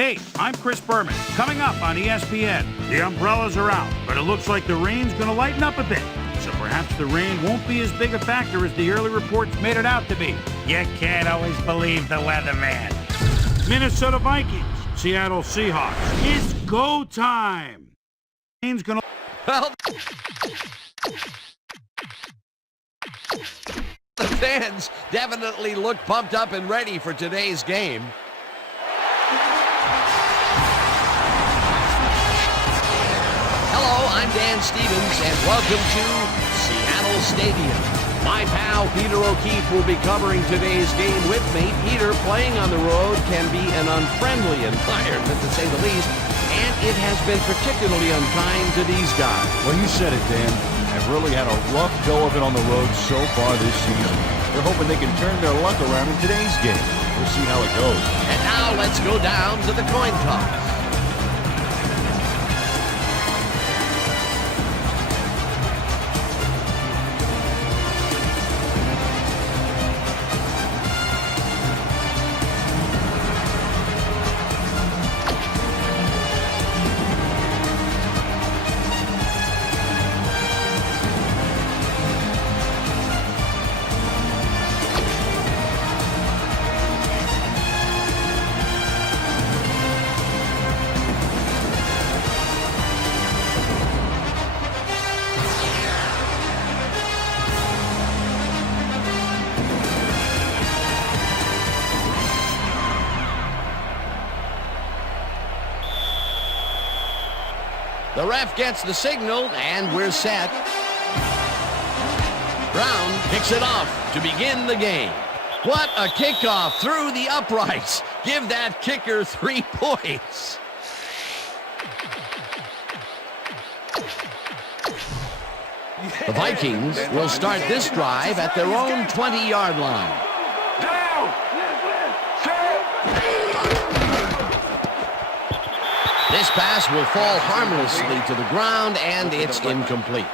Hey, I'm Chris Berman. Coming up on ESPN, the umbrellas are out, but it looks like the rain's going to lighten up a bit. So perhaps the rain won't be as big a factor as the early reports made it out to be. You can't always believe the weatherman. Minnesota Vikings, Seattle Seahawks. It's go time. Rain's going to... Well, the fans definitely look pumped up and ready for today's game. Hello, I'm Dan Stevens, and welcome to Seattle Stadium. My pal Peter O'Keefe will be covering today's game with me. Peter, playing on the road can be an unfriendly environment, to say the least, and it has been particularly unkind to these guys. Well, you said it, Dan. They've really had a rough go of it on the road so far this season. They're hoping they can turn their luck around in today's game. We'll see how it goes. And now let's go down to the coin toss. The ref gets the signal, and we're set. Brown picks it off to begin the game. What a kickoff through the uprights. Give that kicker 3 points. The Vikings will start this drive at their own 20-yard line. This pass will fall harmlessly to the ground, and it's incomplete.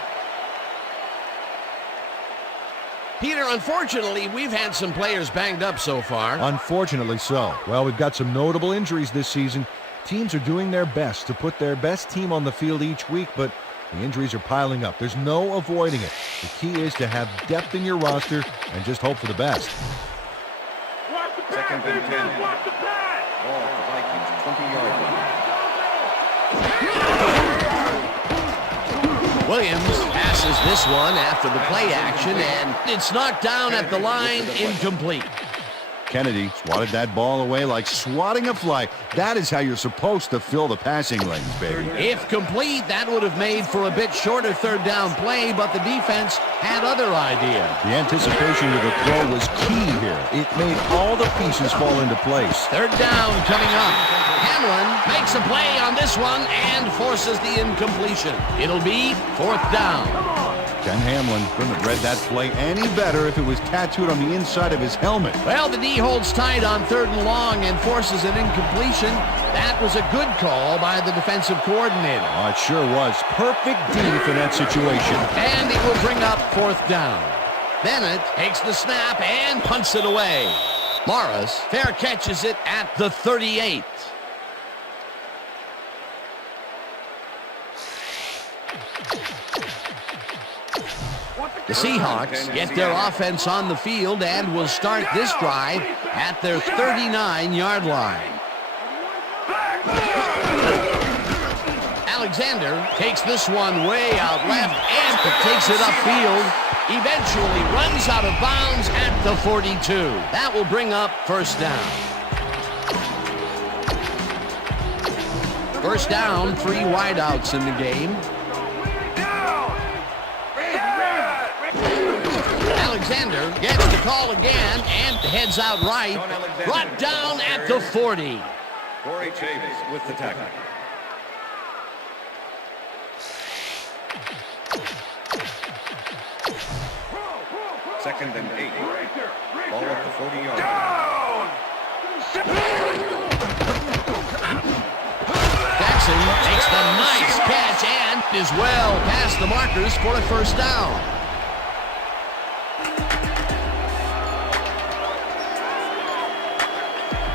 Peter, unfortunately, we've had some players banged up so far. Unfortunately so. Well, we've got some notable injuries this season. Teams are doing their best to put their best team on the field each week, but the injuries are piling up. There's no avoiding it. The key is to have depth in your roster and just hope for the best. Second and 10. Ball at the Vikings, 20-yard line. Williams passes this one after the play action, and it's knocked down at the line, incomplete. Kennedy swatted that ball away like swatting a fly. That is how you're supposed to fill the passing lanes, baby. If complete, that would have made for a bit shorter third down play, but the defense had other ideas. The anticipation of the throw was key here. It made all the pieces fall into place. Third down coming up. Hamlin makes a play on this one and forces the incompletion. It'll be fourth down. Ken Hamlin couldn't have read that play any better if it was tattooed on the inside of his helmet. Well, the D holds tight on third and long and forces an incompletion. That was a good call by the defensive coordinator. Oh, it sure was. Perfect D for that situation. And it will bring up fourth down. Bennett takes the snap and punts it away. Morris fair catches it at the 38. The Seahawks get their offense on the field and will start this drive at their 39-yard line. Alexander takes this one way out left and takes it upfield. Eventually runs out of bounds at the 42. That will bring up first down. First down, 3 wideouts in the game. Alexander gets the call again and heads out right. Brought down at the 40. Corey Chavis with the tackle. Second and 8. Ball at the 40-yard line. Jackson makes the nice catch and is well past the markers for a first down.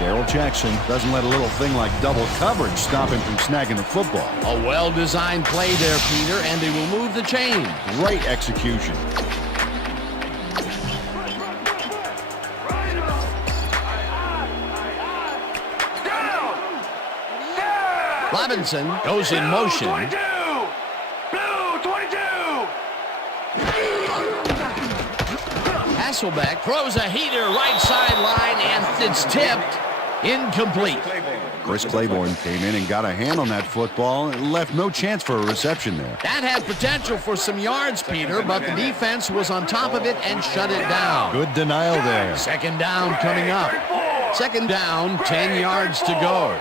Darrell Jackson doesn't let a little thing like double coverage stop him from snagging the football. A well-designed play there, Peter, and they will move the chain. Great execution. Robinson goes in motion. Hasselbeck throws a heater right sideline, and it's tipped. Incomplete. Chris Claiborne came in and got a hand on that football and left no chance for a reception there. That had potential for some yards, Peter, but the defense was on top of it and shut it down. Good denial there. Second down coming up. Second down, 10 yards to go.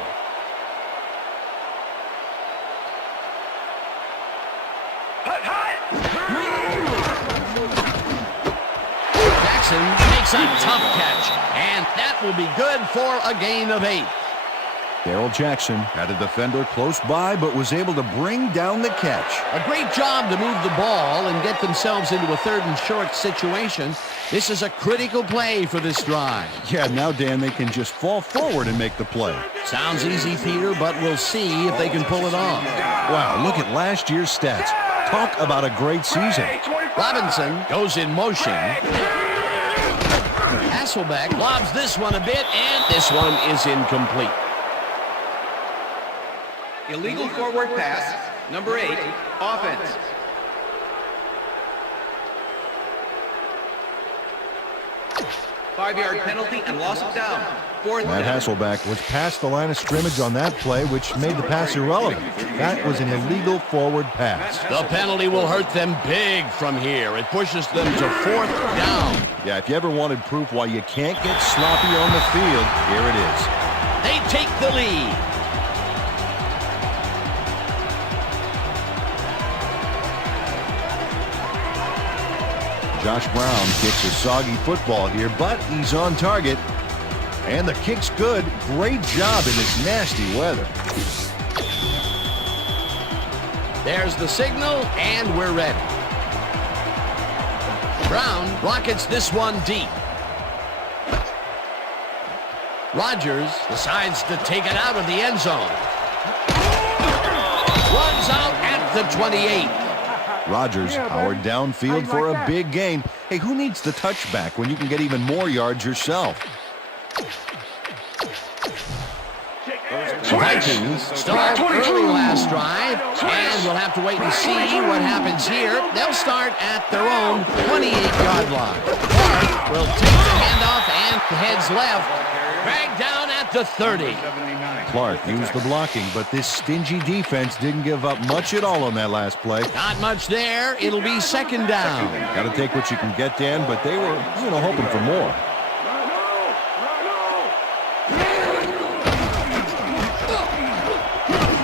Jackson makes a tough catch, and that will be good for a gain of 8. Darrell Jackson had a defender close by, but was able to bring down the catch. A great job to move the ball and get themselves into a 3rd and short situation. This is a critical play for this drive. Yeah, now, Dan, they can just fall forward and make the play. Sounds easy, Peter, but we'll see if they can pull it off. Wow, look at last year's stats. Talk about a great season. Robinson goes in motion. Hasselbeck lobs this one a bit, and this one is incomplete. Illegal forward pass, number 8, offense. Five-yard penalty and loss of down. Matt Hasselbeck was past the line of scrimmage on that play, which made the pass irrelevant. That was an illegal forward pass. The penalty will hurt them big from here. It pushes them to 4th down. Yeah, if you ever wanted proof why you can't get sloppy on the field, here it is. They take the lead. Josh Brown kicks a soggy football here, but he's on target. And the kick's good. Great job in this nasty weather. There's the signal, and we're ready. Brown rockets this one deep. Rodgers decides to take it out of the end zone. Runs out at the 28. Rodgers powered downfield for a big gain. Hey, who needs the touchback when you can get even more yards yourself? Vikings start early last drive, and we'll have to wait and see what happens here. They'll start at their own 28-yard line. Clark will take the handoff and heads left. Dragged down at the 30. Clark used the blocking, but this stingy defense didn't give up much at all on that last play. Not much there. It'll be second down. Got to take what you can get, Dan, but they were, hoping for more.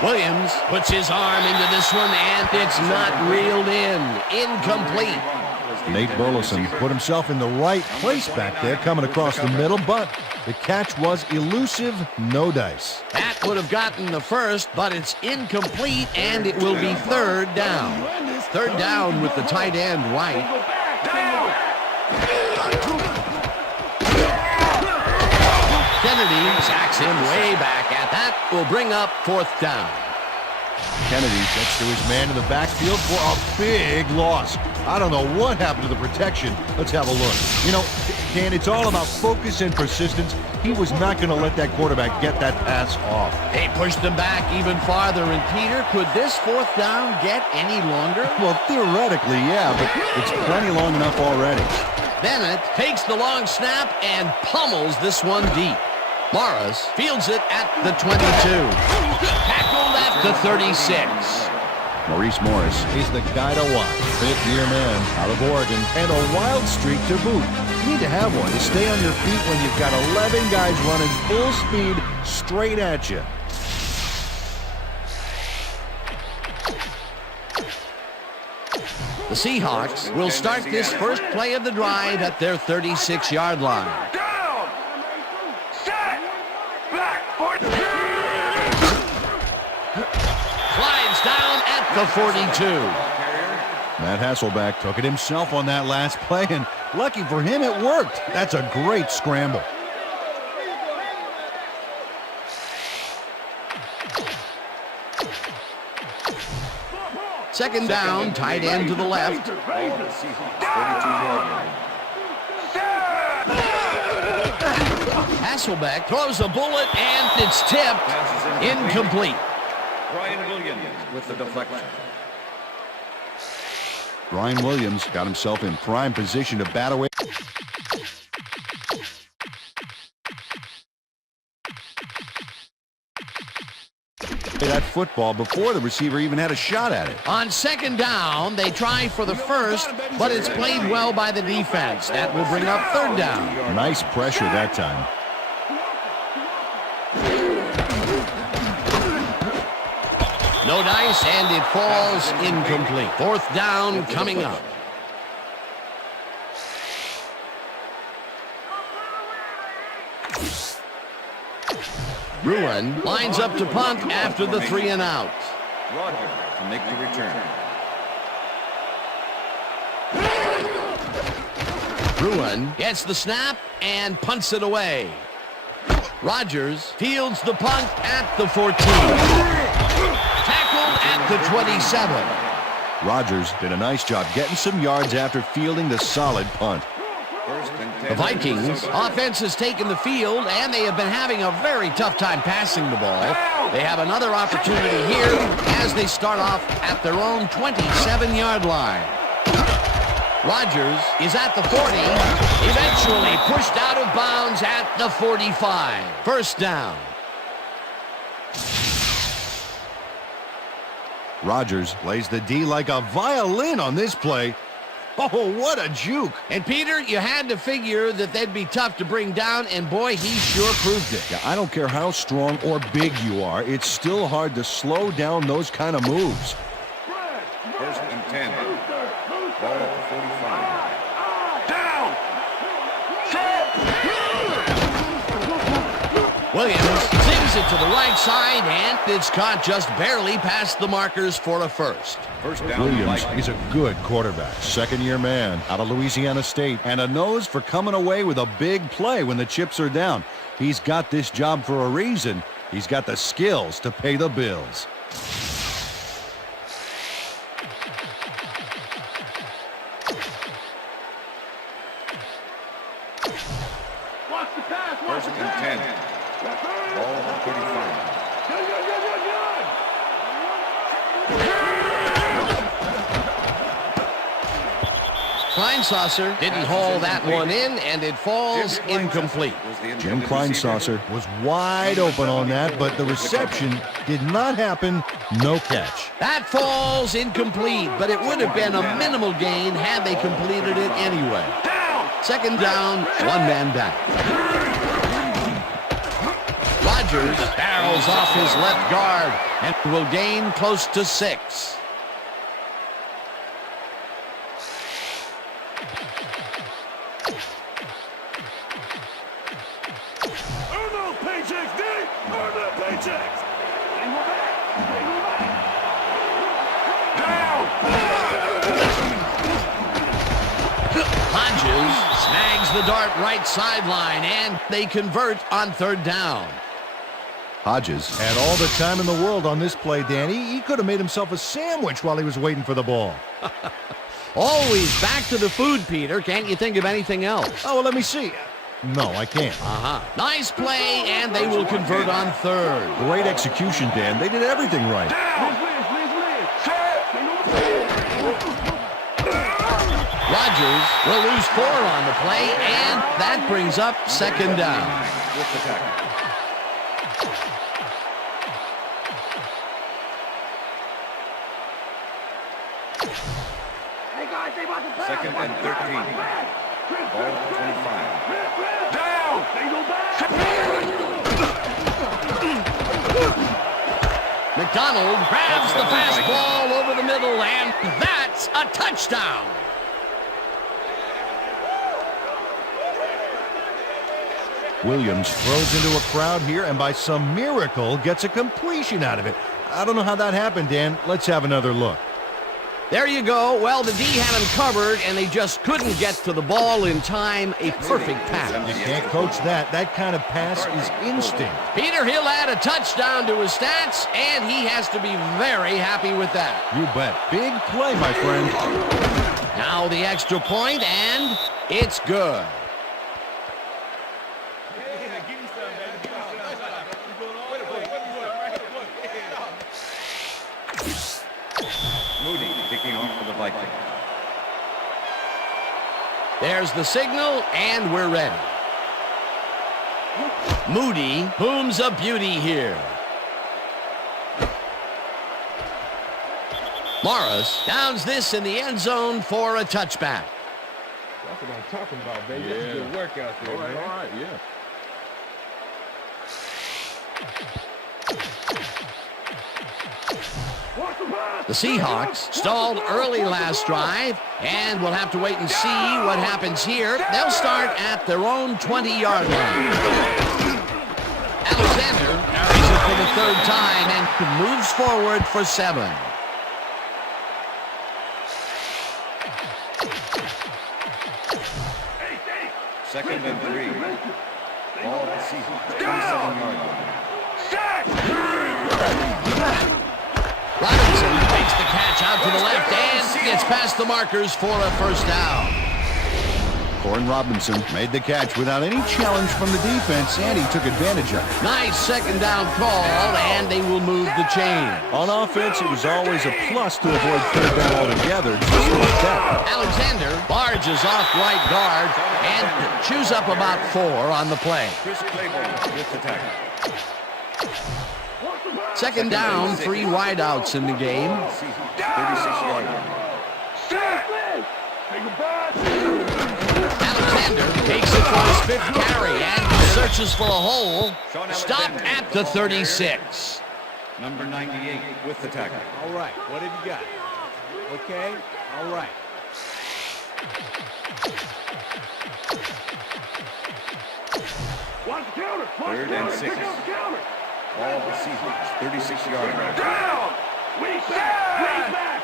Williams puts his arm into this one, and it's not reeled in. Incomplete. Nate Burleson put himself in the right place back there, coming across the middle, but the catch was elusive, no dice. That would have gotten the first, but it's incomplete, and it will be 3rd down. 3rd down with the tight end right. Kennedy sacks him way back at that. Will bring up 4th down. Kennedy gets to his man in the backfield for a big loss. I don't know what happened to the protection. Let's have a look. Dan, it's all about focus and persistence. He was not going to let that quarterback get that pass off. They pushed them back even farther, and Peter, could this 4th down get any longer? Well, theoretically, yeah, but it's plenty long enough already. Bennett takes the long snap and pummels this one deep. Morris fields it at the 22. Tackled at the 36. Maurice Morris is the guy to watch. 5th-year man out of Oregon, and a wild streak to boot. You need to have one to stay on your feet when you've got 11 guys running full speed straight at you. The Seahawks will start this first play of the drive at their 36-yard line. Down! Set! Back! Slides down at the 42. Matt Hasselbeck took it himself on that last play, and lucky for him, it worked. That's a great scramble. Second down, tight end to the left. Ball at the season, 32-yard line. Hasselbeck throws a bullet, and it's tipped. Pass is Incomplete. Brian Williams with the deflection. Brian Williams got himself in prime position to bat away. That football before the receiver even had a shot at it. On second down, they try for the first, but it's played well by the defense. That will bring up third down. Nice pressure that time. No dice, and it falls incomplete. Fourth down coming up. Bruin lines up to punt after the 3 and out. Roger to make the return. Bruin gets the snap and punts it away. Rogers fields the punt at the 14. Tackled at the 27. Rogers did a nice job getting some yards after fielding the solid punt. The Vikings offense has taken the field, and they have been having a very tough time passing the ball. They have another opportunity here as they start off at their own 27-yard line. Rogers is at the 40, eventually pushed out of bounds at the 45. First down. Rogers lays the D like a violin on this play. Oh, what a juke. And Peter, you had to figure that they'd be tough to bring down, and boy, he sure proved it. Yeah, I don't care how strong or big you are, it's still hard to slow down those kind of moves. First and 10. Ball at the 45. Down. Williams sings it to the right side, and it's caught just barely past the markers for a first. First down. Williams is a good quarterback. Second-year man out of Louisiana State, and a nose for coming away with a big play when the chips are down. He's got this job for a reason. He's got the skills to pay the bills. Watch the pass. Watch First the and pass. 10. Ball at the 35. Kleinsasser didn't haul that one in, and it falls incomplete. Jim Kleinsasser was wide open on that, but the reception did not happen. No catch. That falls incomplete, but it would have been a minimal gain had they completed it anyway. Second down, one man back. Rogers barrels off his left guard and will gain close to 6. Earn those paychecks, D. Earn the paychecks. Angle back. Angle back. Hodges snags the dart right sideline, and they convert on third down. Hodges had all the time in the world on this play, Danny. He could have made himself a sandwich while he was waiting for the ball. Always back to the food, Peter. Can't you think of anything else? Oh, well, let me see. No, I can't. Nice play, and they will convert on third. Great execution, Dan. They did everything right. Rogers will lose 4 on the play, and that brings up second down. With the tackle. Second and 13. Ball at the 25. Down. Angle back. McDonald grabs the fastball over the middle, and that's a touchdown. Williams throws into a crowd here and by some miracle gets a completion out of it. I don't know how that happened, Dan. Let's have another look. There you go. Well, the D had him covered, and they just couldn't get to the ball in time. A perfect pass. You can't coach that. That kind of pass is instinct. Peter, he'll add a touchdown to his stats, and he has to be very happy with that. You bet. Big play, my friend. Now the extra point, and it's good. Moody kicking off for the Vikings. There's the signal, and we're ready. Moody booms a beauty here. Morris downs this in the end zone for a touchback. That's what I'm talking about, baby. That's a good work out there, man. All right, yeah. The Seahawks stalled early last drive, and we'll have to wait and see what happens here. They'll start at their own 20-yard line. Alexander carries it for the third time and moves forward for 7. Second and 3. Ball at the Seahawks. 27-yard line. Robinson takes the catch out to the left and gets past the markers for a first down. Corin Robinson made the catch without any challenge from the defense, and he took advantage of it. Nice second down call, and they will move the chain. On offense, it was always a plus to avoid third down altogether, just like that. Alexander barges off right guard and chews up about 4 on the play. Chris Claiborne with the tackle. Second down, 3 wideouts in the game. 36-yard line. Alexander takes it for his 5th carry and searches for a hole. Stopped at the 36. Number 98 with the tackle. All right, what have you got? Okay, all right. Third and 6. All the Seahawks. 36-yard line. Down! Back!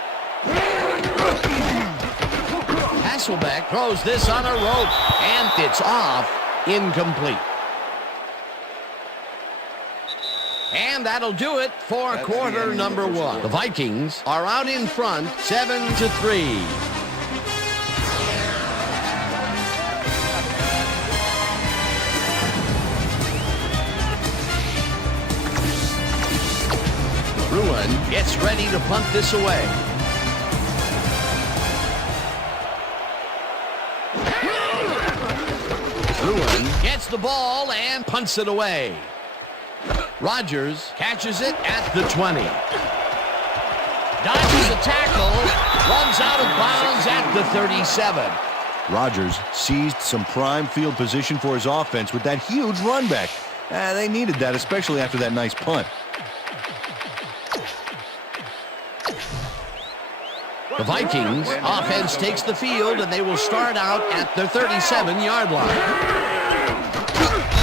Hasselbeck throws this on a rope, and it's off, incomplete. And that'll do it for quarter number 1. The Vikings are out in front, 7-3. Bruin gets ready to punt this away. Bruin gets the ball and punts it away. Rodgers catches it at the 20. Dodges a tackle, runs out of bounds at the 37. Rodgers seized some prime field position for his offense with that huge run back. They needed that, especially after that nice punt. The Vikings offense takes the field, and they will start out at their 37-yard line.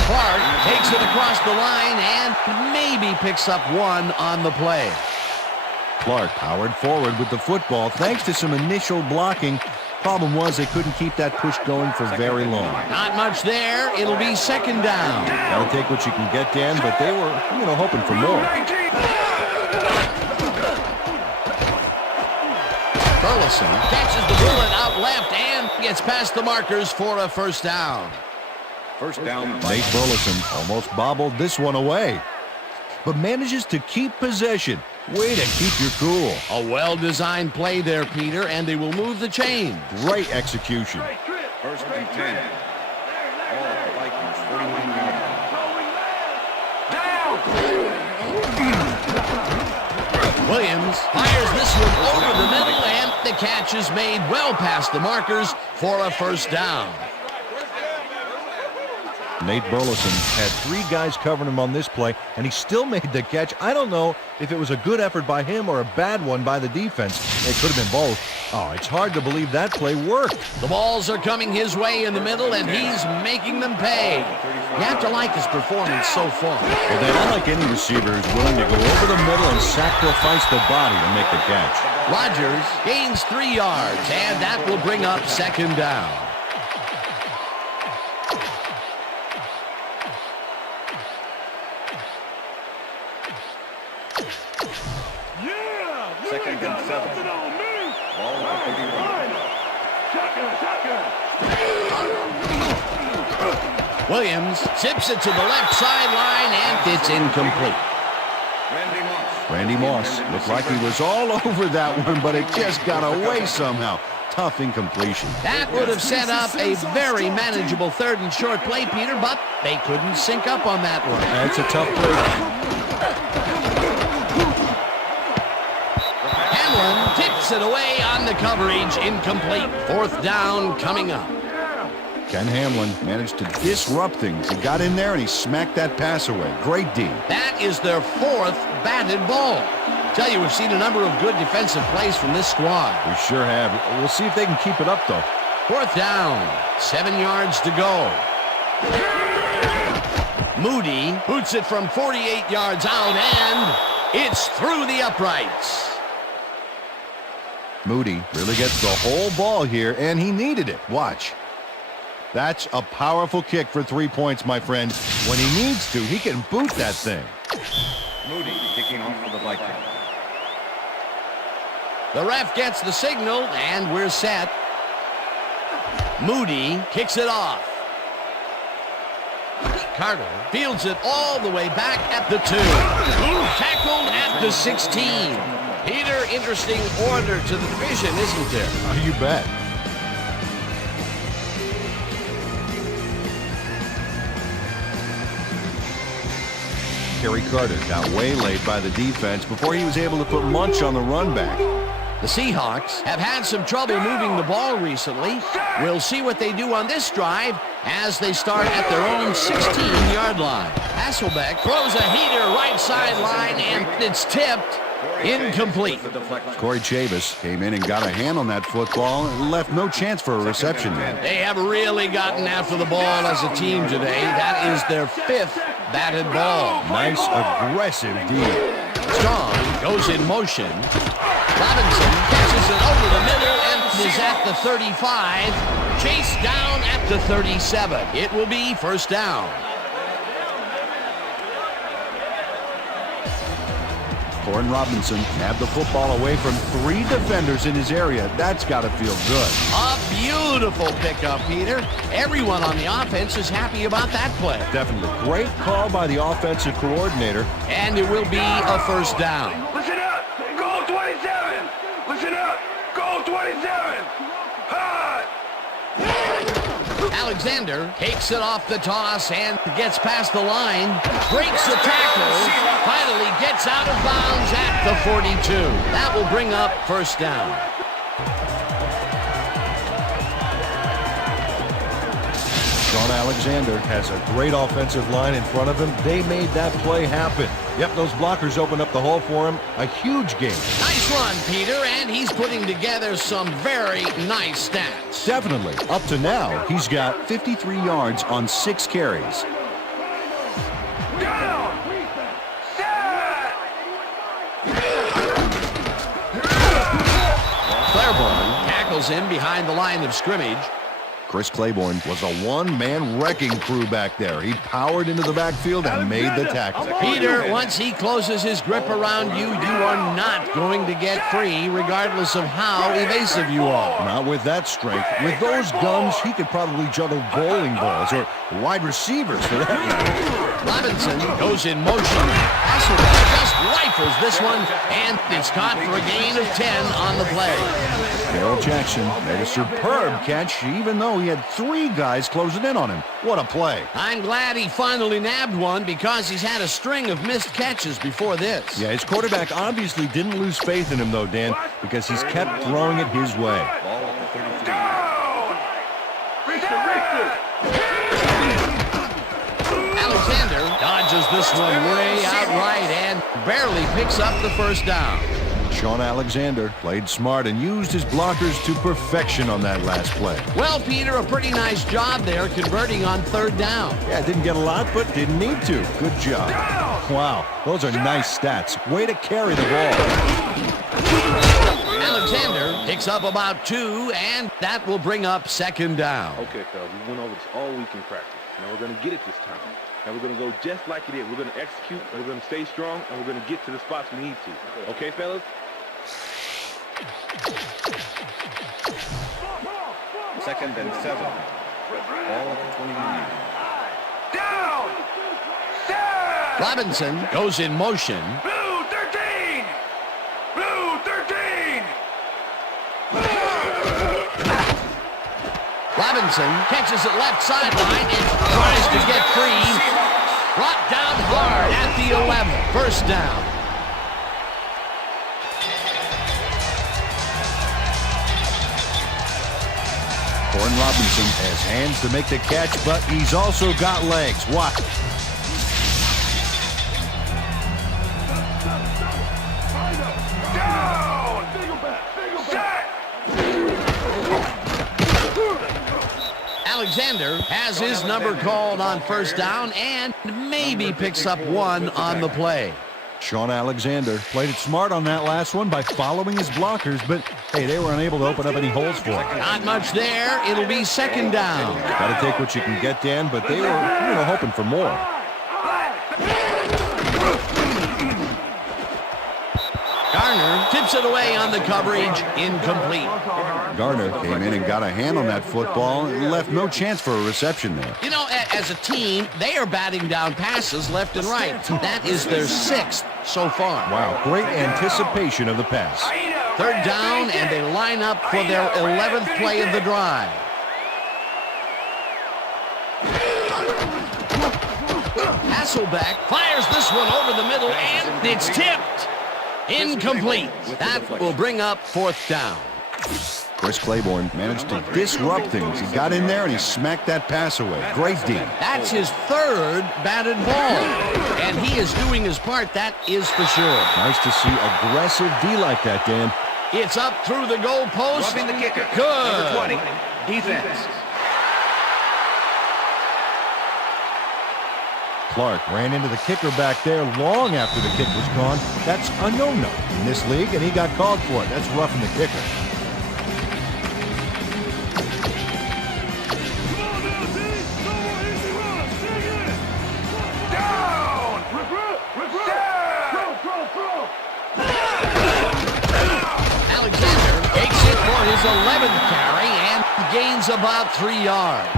Clark takes it across the line and maybe picks up 1 on the play. Clark powered forward with the football thanks to some initial blocking. Problem was they couldn't keep that push going for very long. Not much there. It'll be second down. Gotta take what you can get, Dan, but they were, hoping for more. Burleson catches the bullet out left and gets past the markers for a first down. First down. Nate Burleson almost bobbled this one away, but manages to keep possession. Way to keep your cool. A well-designed play there, Peter, and they will move the chain. Great execution. First and 10. All at the Vikings, 49-yard line. Williams fires this one over the middle, and the catch is made well past the markers for a first down. Nate Burleson had 3 guys covering him on this play, and he still made the catch. I don't know if it was a good effort by him or a bad one by the defense. It could have been both. Oh, it's hard to believe that play worked. The balls are coming his way in the middle, and he's making them pay. You have to like his performance so far. Well, Dan, I like any receiver who's willing to go over the middle and sacrifice the body to make the catch. Rodgers gains 3 yards, and that will bring up second down. Second and 7. Ball at the 31. Williams zips it to the left sideline, and it's incomplete. Randy Moss looked like he was all over that one, but it just got away somehow. Tough incompletion. That would have set up a very manageable 3rd and short play, Peter, but they couldn't sync up on that one. That's a tough play. Tips it away on the coverage, incomplete. 4th down coming up. Ken Hamlin managed to disrupt things. He got in there and he smacked that pass away. Great D. That is their 4th batted ball. Tell you, we've seen a number of good defensive plays from this squad. We sure have. We'll see if they can keep it up, though. 4th down, 7 yards to go. Moody boots it from 48 yards out, and it's through the uprights. Moody really gets the whole ball here, and he needed it. Watch. That's a powerful kick for 3 points, my friend. When he needs to, he can boot that thing. Moody kicking off for the Vikings. The ref gets the signal, and we're set. Moody kicks it off. Carter fields it all the way back at the 2. Tackled at the 16. Peter, interesting order to the division, isn't there? Oh, you bet. Kerry Carter got waylaid by the defense before he was able to put Munch on the run back. The Seahawks have had some trouble moving the ball recently. We'll see what they do on this drive as they start at their own 16-yard line. Hasselbeck throws a heater right sideline, and it's tipped. Incomplete. Corey Chavis came in and got a hand on that football and left no chance for a reception there. They have really gotten after the ball as a team today. That is their 5th batted ball. Nice, aggressive D. Strong goes in motion. Robinson catches it over the middle and is at the 35. Chase down at the 37. It will be 1st down. Corin Robinson nabbed the football away from 3 defenders in his area. That's got to feel good. A beautiful pickup, Peter. Everyone on the offense is happy about that play. Definitely. Great call by the offensive coordinator. And it will be a 1st down. Listen up! Goal 27! Listen up! Goal 27! Hot! Alexander takes it off the toss and gets past the line. Breaks the tackle. Finally gets out of bounds at the 42. That will bring up 1st down. Sean Alexander has a great offensive line in front of him. They made that play happen. Yep, those blockers opened up the hole for him. A huge game. Nice run, Peter, and he's putting together some very nice stats. Definitely. Up to now, he's got 53 yards on 6 carries. Down! Set! Claiborne tackles him behind the line of scrimmage. Chris Claiborne was a one-man wrecking crew back there. He powered into the backfield and made the tackle. Peter, once he closes his grip around you, you are not going to get free, regardless of how evasive you are. Not with that strength. With those guns, he could probably juggle bowling balls or wide receivers for that matter. Robinson goes in motion. Hasselbeck just rifles this one, and it's caught for a gain of 10 on the play. Darrell Jackson made a superb catch, even though he had 3 guys closing in on him. What a play. I'm glad he finally nabbed one because he's had a string of missed catches before this. Yeah, his quarterback obviously didn't lose faith in him, though, Dan, because he's kept throwing it his way. Ball at the 33. Down! Richter! Alexander dodges this one way out right and barely picks up the first down. Sean Alexander played smart and used his blockers to perfection on that last play. Well, Peter, a pretty nice job there converting on third down. Yeah, didn't get a lot, but didn't need to. Good job. Wow, those are nice stats. Way to carry the ball. Alexander picks up about 2, and that will bring up second down. Okay, fellas, we went over this all week in practice. Now we're going to get it this time. Now we're going to go just like it is. We're going to execute, and we're going to stay strong, and we're going to get to the spots we need to. Okay, fellas? Second and 7. Ball at the 29. Down! Set! Robinson goes in motion. Blue 13! Blue 13! Robinson catches it left sideline and tries to get free. Brought down hard at the 11. First down. Warren Robinson has hands to make the catch, but he's also got legs. Watch. Down! Set! Alexander has his number called on first down and maybe picks up 1 on the play. Sean Alexander played it smart on that last one by following his blockers, but hey, they were unable to open up any holes for him. Not much there. It'll be second down. Got to take what you can get, Dan, but they were hoping for more. Garner tips it away on the coverage. Incomplete. Garner came in and got a hand on that football and left no chance for a reception there. You know, as a team, they are batting down passes left and right. That is their 6th so far. Wow, great anticipation of the pass. Third down, and they line up for their 11th play of the drive. Hasselbeck fires this one over the middle, and it's tipped. Incomplete. That will bring up 4th down. Chris Claiborne managed to disrupt things. He got in there and he smacked that pass away. Great D. That's his 3rd batted ball, and he is doing his part, that is for sure. Nice to see aggressive D like that, Dan. It's up through the goal post. Roughing the kicker. Good. Number 20. Defense. Clark ran into the kicker back there long after the kick was gone. That's a no-no in this league, and he got called for it. That's roughing the kicker. Down! Alexander takes it for his 11th carry and gains about 3 yards.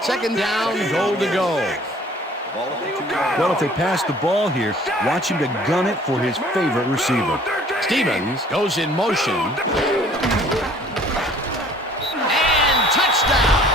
Second down, goal to go. Ball at the 2-yard. Well, if they pass the ball here, watch him to gun it for his favorite receiver. Stevens goes in motion. And touchdown.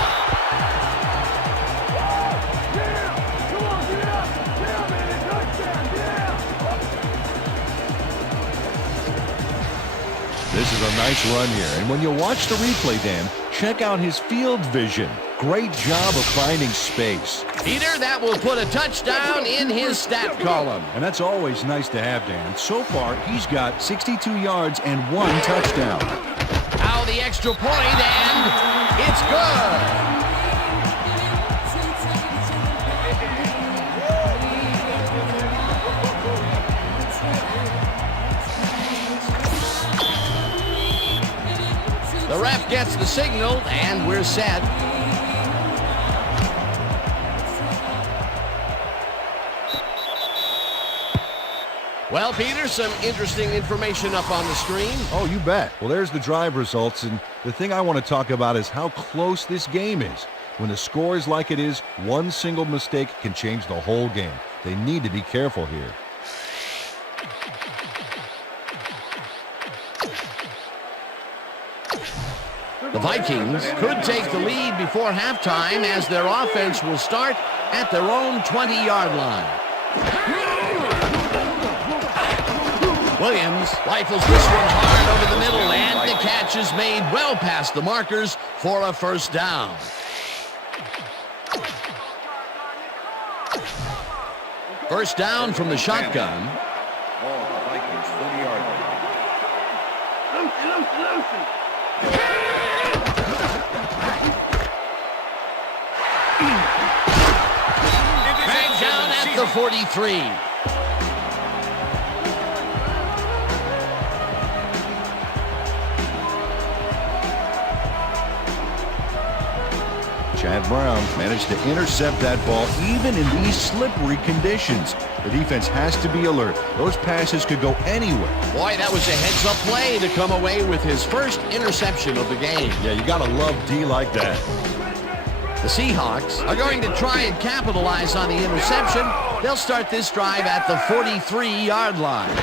This is a nice run here, and when you watch the replay, Dan, check out his field vision. Great job of finding space. Peter, that will put a touchdown in his stat column. And that's always nice to have, Dan. So far, he's got 62 yards and 1 touchdown. Now the extra point, and it's good. The ref gets the signal, and we're set. Well, Peter, some interesting information up on the screen. Oh, you bet. Well, there's the drive results, and the thing I want to talk about is how close this game is. When the score is like it is, one single mistake can change the whole game. They need to be careful here. The Vikings could take the lead before halftime as their offense will start at their own 20-yard line. Williams rifles this one hard over the middle, and the catch is made well past the markers for a first down. First down from the shotgun. Ball at the Vikings 40-yard line. Dragged down at the 43. Chad Brown managed to intercept that ball even in these slippery conditions. The defense has to be alert. Those passes could go anywhere. Boy, that was a heads-up play to come away with his first interception of the game. Yeah, you gotta love D like that. The Seahawks are going to try and capitalize on the interception. They'll start this drive at the 43-yard line.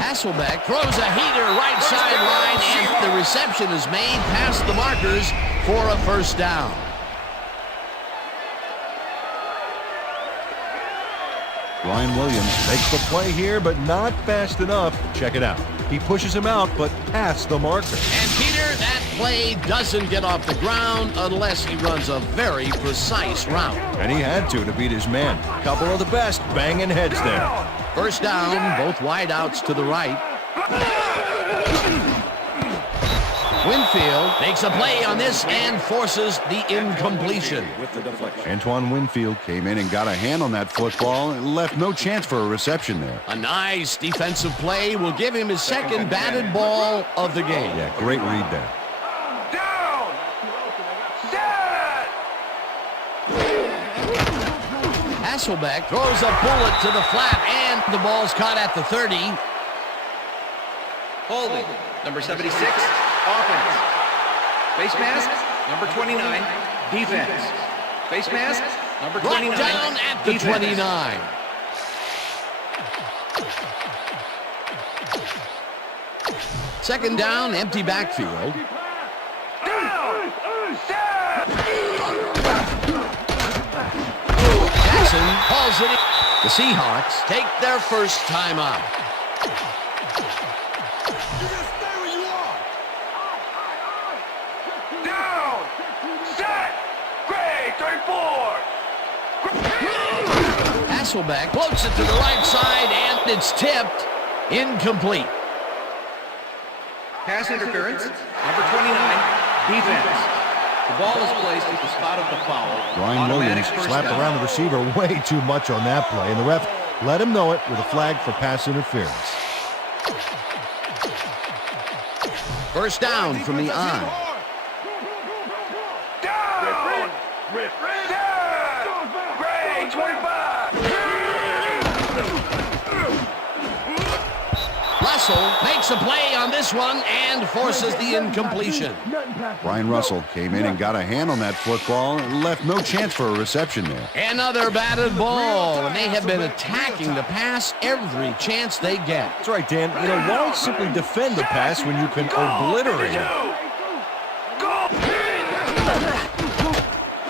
Hasselbeck throws a heater right sideline, and the reception is made past the markers for a first down. Ryan Williams makes the play here, but not fast enough. Check it out. He pushes him out, but past the marker. And Peter, that play doesn't get off the ground unless he runs a very precise route. And he had to beat his man. Couple of the best banging heads there. First down, both wideouts to the right. Winfield makes a play on this and forces the incompletion. With the deflection. Antoine Winfield came in and got a hand on that football and left no chance for a reception there. A nice defensive play will give him his second batted ball of the game. Yeah, great read there. Down! Set! Hasselbeck throws a bullet to the flat, and the ball's caught at the 30. Holding. Number 76, offense. Face mask, number 29, defense. Face mask, number 29, Brought down at the defense. 29. Second down, empty backfield. Down! Set! Jackson calls it in. The Seahawks take their first timeout. Down! Set! Gray, 34! Hasselbeck floats it to the right side, and it's tipped. Incomplete. Pass interference, number 29, defense. The ball is placed at the spot of the foul. Ryan Automatic Williams first slapped down. around the receiver way too much on that play, and the ref let him know it with a flag for pass interference. First down from the eye. Down! Rip! Set! Gray, 25! Russell makes a play on this one and forces the incompletion. Brian Russell came in and got a hand on that football and left no chance for a reception there. Another batted ball, and they have been attacking the pass every chance they get. That's right, Dan. You know, why simply defend the pass when you can obliterate it?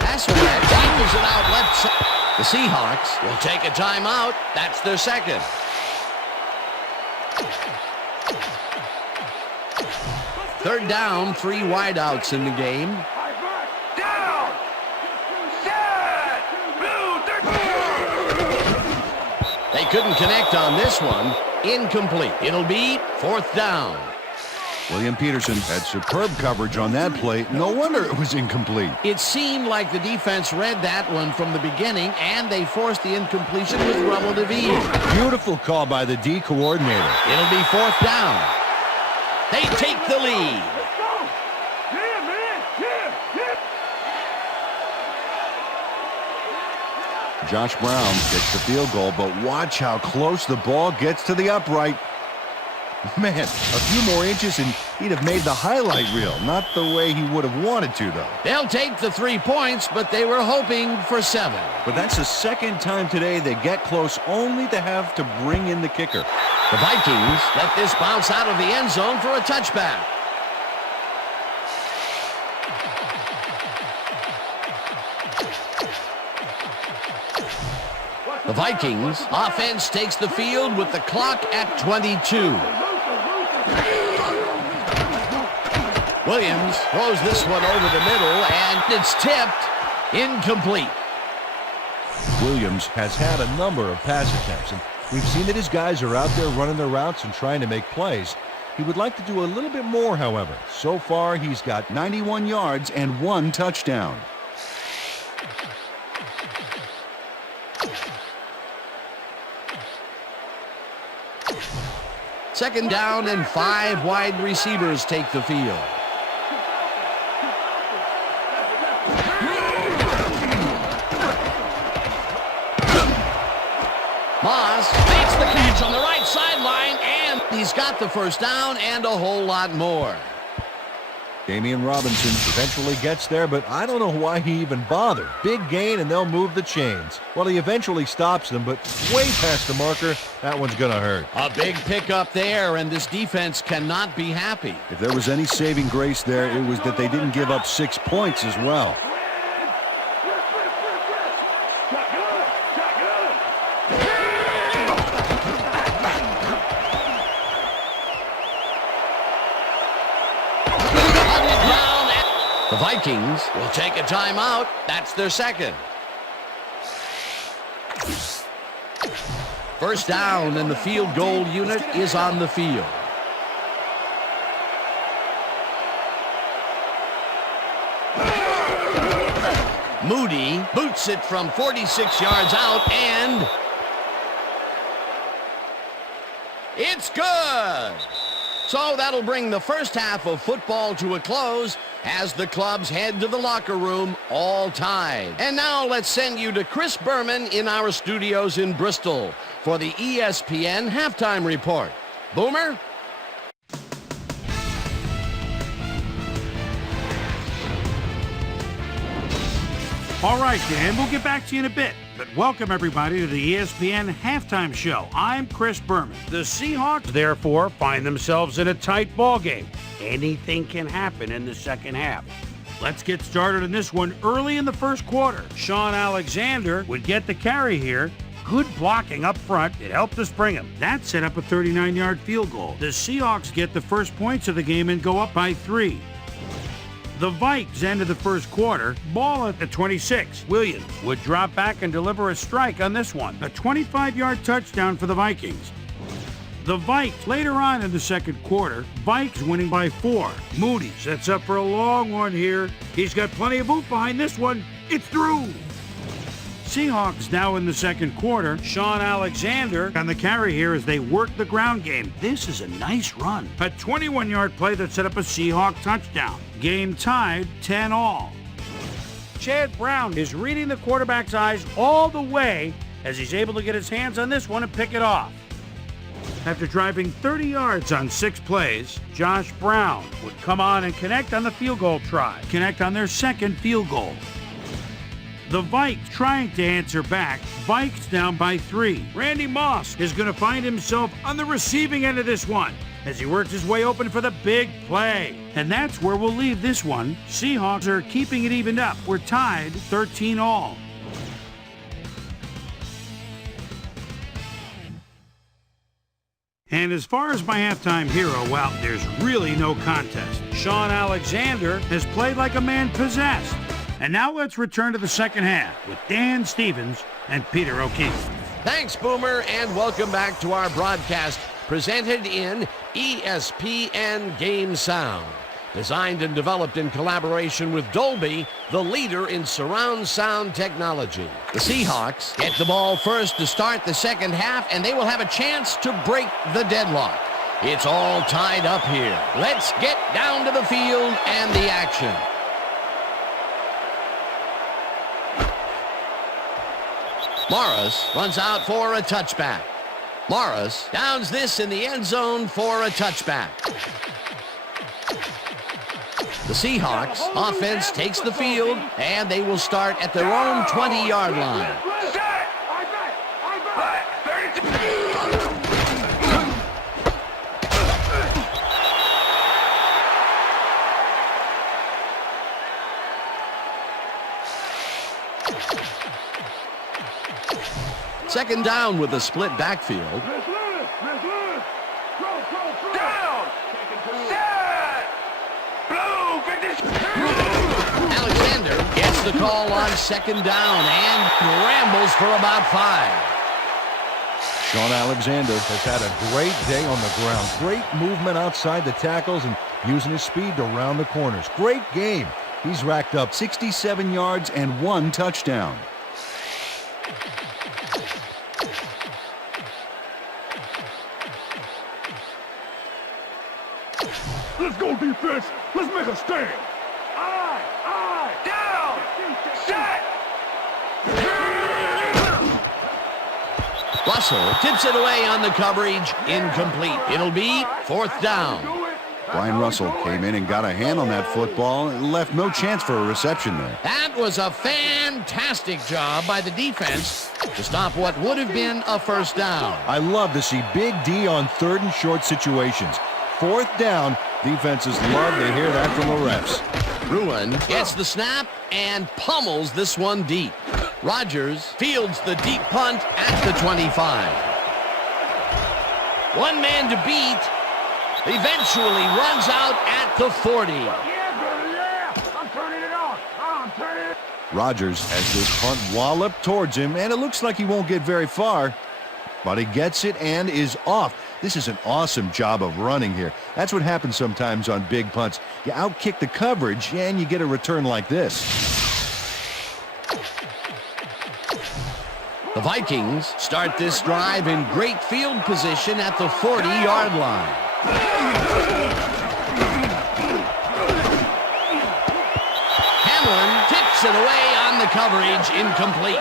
Hasselbeck tackles it out left side. The Seahawks will take a timeout. That's their second. Third down, 3 wideouts in the game. Down! Set! Blue, 34! They couldn't connect on this one. Incomplete. It'll be fourth down. William Peterson had superb coverage on that play. No wonder it was incomplete. It seemed like the defense read that one from the beginning, and they forced the incompletion with relative ease. Beautiful call by the D coordinator. It'll be fourth down. They take the lead. Let's go! Yeah, man! Yeah! Josh Brown kicks the field goal, but watch how close the ball gets to the upright. Man, a few more inches and he'd have made the highlight reel. Not the way he would have wanted to, though. They'll take the 3 points, but they were hoping for 7. But that's the second time today they get close only to have to bring in the kicker. The Vikings let this bounce out of the end zone for a touchback. The Vikings offense takes the field with the clock at 22. Williams throws this one over the middle, and it's tipped. Incomplete. Williams has had a number of pass attempts, and we've seen that his guys are out there running their routes and trying to make plays. He would like to do a little bit more, however. So far, he's got 91 yards and 1 touchdown. Second down and 5 wide receivers take the field. Moss makes the catch on the right sideline, and he's got the first down and a whole lot more. Damian Robinson eventually gets there, but I don't know why he even bothered. Big gain, and they'll move the chains. Well, he eventually stops them, but way past the marker, that one's going to hurt. A big pickup there, and this defense cannot be happy. If there was any saving grace there, it was that they didn't give up 6 points as well. The Vikings will take a timeout. That's their second. First down, and the field goal unit is on the field. Moody boots it from 46 yards out, and it's good. So that'll bring the first half of football to a close as the clubs head to the locker room, all tied. And now let's send you to Chris Berman in our studios in Bristol for the ESPN Halftime Report. Boomer? All right, Dan, we'll get back to you in a bit. But welcome, everybody, to the ESPN Halftime Show. I'm Chris Berman. The Seahawks, therefore, find themselves in a tight ball game. Anything can happen in the second half. Let's get started on this one early in the first quarter. Sean Alexander would get the carry here. Good blocking up front. It helped us bring him. That set up a 39-yard field goal. The Seahawks get the first points of the game and go up by 3. The Vikes end of the first quarter, ball at the 26. Williams would drop back and deliver a strike on this one. A 25-yard touchdown for the Vikings. The Vikes later on in the second quarter, Vikes winning by 4. Moody sets up for a long one here. He's got plenty of oomph behind this one. It's through. Seahawks now in the second quarter. Sean Alexander on the carry here as they work the ground game. This is a nice run. A 21-yard play that set up a Seahawk touchdown. Game tied 10-all. Chad Brown is reading the quarterback's eyes all the way as he's able to get his hands on this one and pick it off. After driving 30 yards on 6 plays, Josh Brown would come on and connect on the field goal try. Connect on their second field goal. The Vikes trying to answer back. Vikes down by 3. Randy Moss is going to find himself on the receiving end of this one as he works his way open for the big play. And that's where we'll leave this one. Seahawks are keeping it evened up. We're tied 13-all. And as far as my halftime hero, well, there's really no contest. Sean Alexander has played like a man possessed. And now let's return to the second half with Dan Stevens and Peter O'Keefe. Thanks, Boomer, and welcome back to our broadcast presented in ESPN Game Sound. Designed and developed in collaboration with Dolby, the leader in surround sound technology. The Seahawks get the ball first to start the second half, and they will have a chance to break the deadlock. It's all tied up here. Let's get down to the field and the action. Morris runs out for a touchback. Morris downs this in the end zone for a touchback. The Seahawks offense takes the field, and they will start at their own 20-yard line. Second down with a split backfield. Miss Lewis! Miss Lewis! Throw! Down! Set! Blue 50! Alexander gets the call on second down and rambles for about 5. Sean Alexander has had a great day on the ground. Great movement outside the tackles and using his speed to round the corners. Great game. He's racked up 67 yards and 1 touchdown. Let's go, defense! Let's make a stand! Aye! Down! Set! Russell tips it away on the coverage. Incomplete. It'll be fourth down. Brian Russell came in and got a hand on that football and left no chance for a reception there. That was a fantastic job by the defense to stop what would have been a first down. I love to see Big D on 3rd and short situations. 4th down, defenses love to hear that from the refs. Ruin gets the snap and pummels this one deep. Rodgers fields the deep punt at the 25. One man to beat. Eventually runs out at the 40. Yeah! I'm turning it on! I'm turning it... Rodgers has this punt walloped towards him, and it looks like he won't get very far. But he gets it and is off. This is an awesome job of running here. That's what happens sometimes on big punts. You outkick the coverage, and you get a return like this. The Vikings start this drive in great field position at the 40-yard line. Hamlin tips it away on the coverage. Incomplete.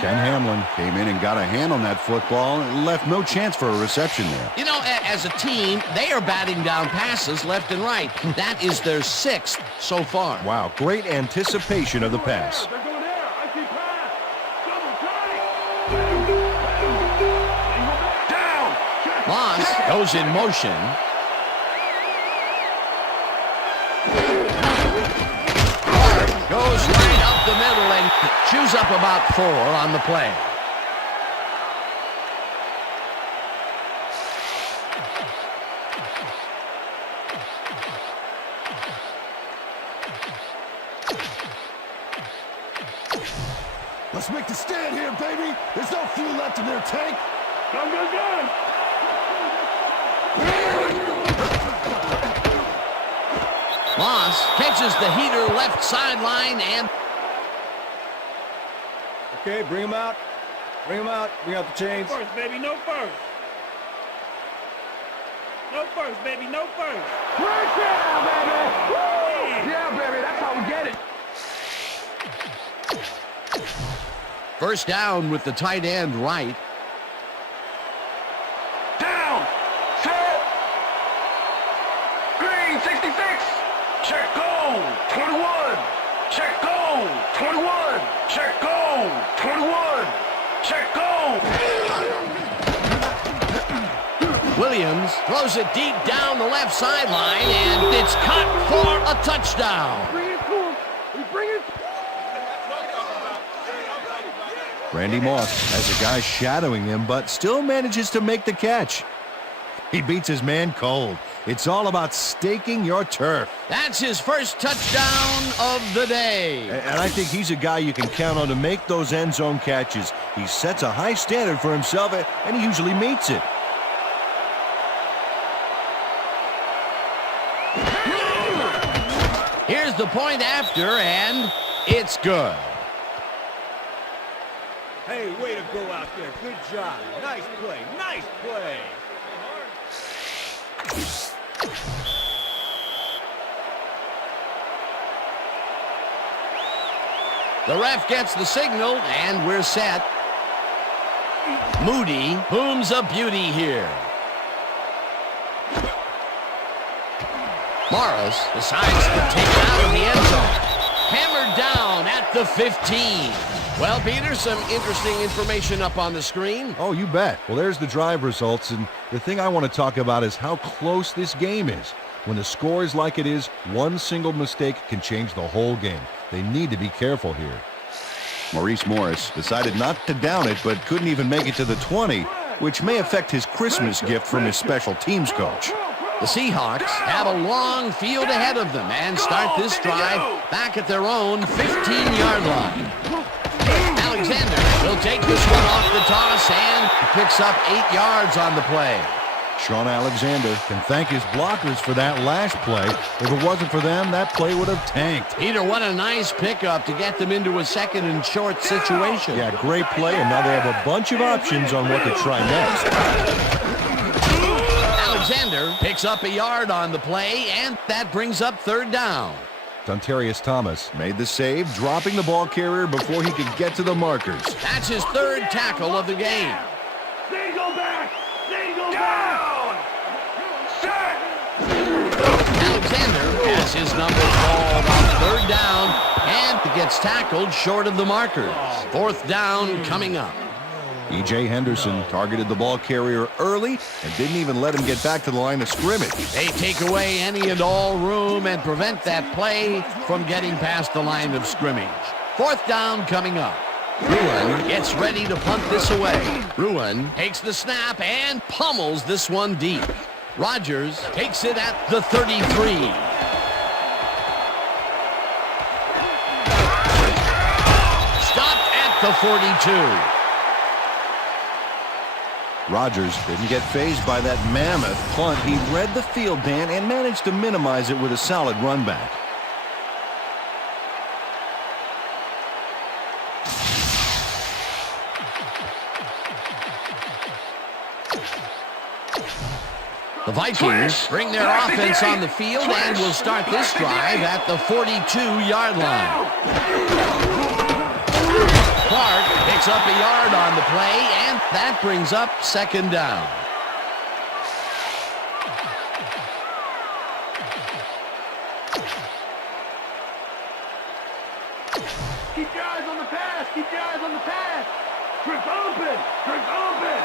Ken Hamlin came in and got a hand on that football and left no chance for a reception there. You know, as a team, they are batting down passes left and right. That is their 6th so far. Wow, great anticipation of the pass. They're going there! I see pass! Double tight! Down! Moss goes in motion. Hart goes right up the middle and chews up about 4 on the play. Let's make the stand here, baby! There's no fuel left in their tank! Gun! Moss catches the heater left sideline and... Okay, bring him out. Bring him out. Bring out the chains. First, baby, no first! No first, baby, no first! Right down, baby! Woo! Yeah, baby, that's how we get it! First down with the tight end right. Down! Set! Green, 66! Check go! 21! Check go! 21! Check go! 21! Check go! Williams throws it deep down the left sideline, and it's caught for a touchdown. Bring it to him! Bring it! Randy Moss has a guy shadowing him, but still manages to make the catch. He beats his man cold. It's all about staking your turf. That's his first touchdown of the day. And I think he's a guy you can count on to make those end zone catches. He sets a high standard for himself, and he usually meets it. Here's the point after, and it's good. Hey, way to go out there. Good job. Nice play. Nice play. The ref gets the signal, and we're set. Moody booms a beauty here. Morris decides to take it out of the end zone. Hammered down at the 15. Well, Peter, some interesting information up on the screen. Oh, you bet. Well, there's the drive results, and the thing I want to talk about is how close this game is. When the score is like it is, one single mistake can change the whole game. They need to be careful here. Maurice Morris decided not to down it, but couldn't even make it to the 20, which may affect his Christmas gift from his special teams coach. The Seahawks have a long field ahead of them and start this drive back at their own 15-yard line. Alexander will take this one off the toss and picks up 8 yards on the play. Sean Alexander can thank his blockers for that last play. If it wasn't for them, that play would have tanked. Peter, what a nice pickup to get them into a second and short situation. Yeah, great play, and now they have a bunch of options on what to try next. Alexander picks up a yard on the play, and that brings up 3rd down. Dontarius Thomas made the save, dropping the ball carrier before he could get to the markers. That's his 3rd tackle of the game. They go back! They go down! Set! Alexander has his number called on 3rd down and gets tackled short of the markers. 4th down coming up. E.J. Henderson targeted the ball carrier early and didn't even let him get back to the line of scrimmage. They take away any and all room and prevent that play from getting past the line of scrimmage. 4th down coming up. Ruin gets ready to punt this away. Ruin takes the snap and pummels this one deep. Rodgers takes it at the 33. Stopped at the 42. Rodgers didn't get fazed by that mammoth punt. He read the field, Dan, and managed to minimize it with a solid run back. The Vikings bring their offense on the field and will start this drive at the 42-yard line. Clark picks up a yard on the play, and that brings up 2nd down. Keep your eyes on the pass! Keep your eyes on the pass! Trick open! Trick open!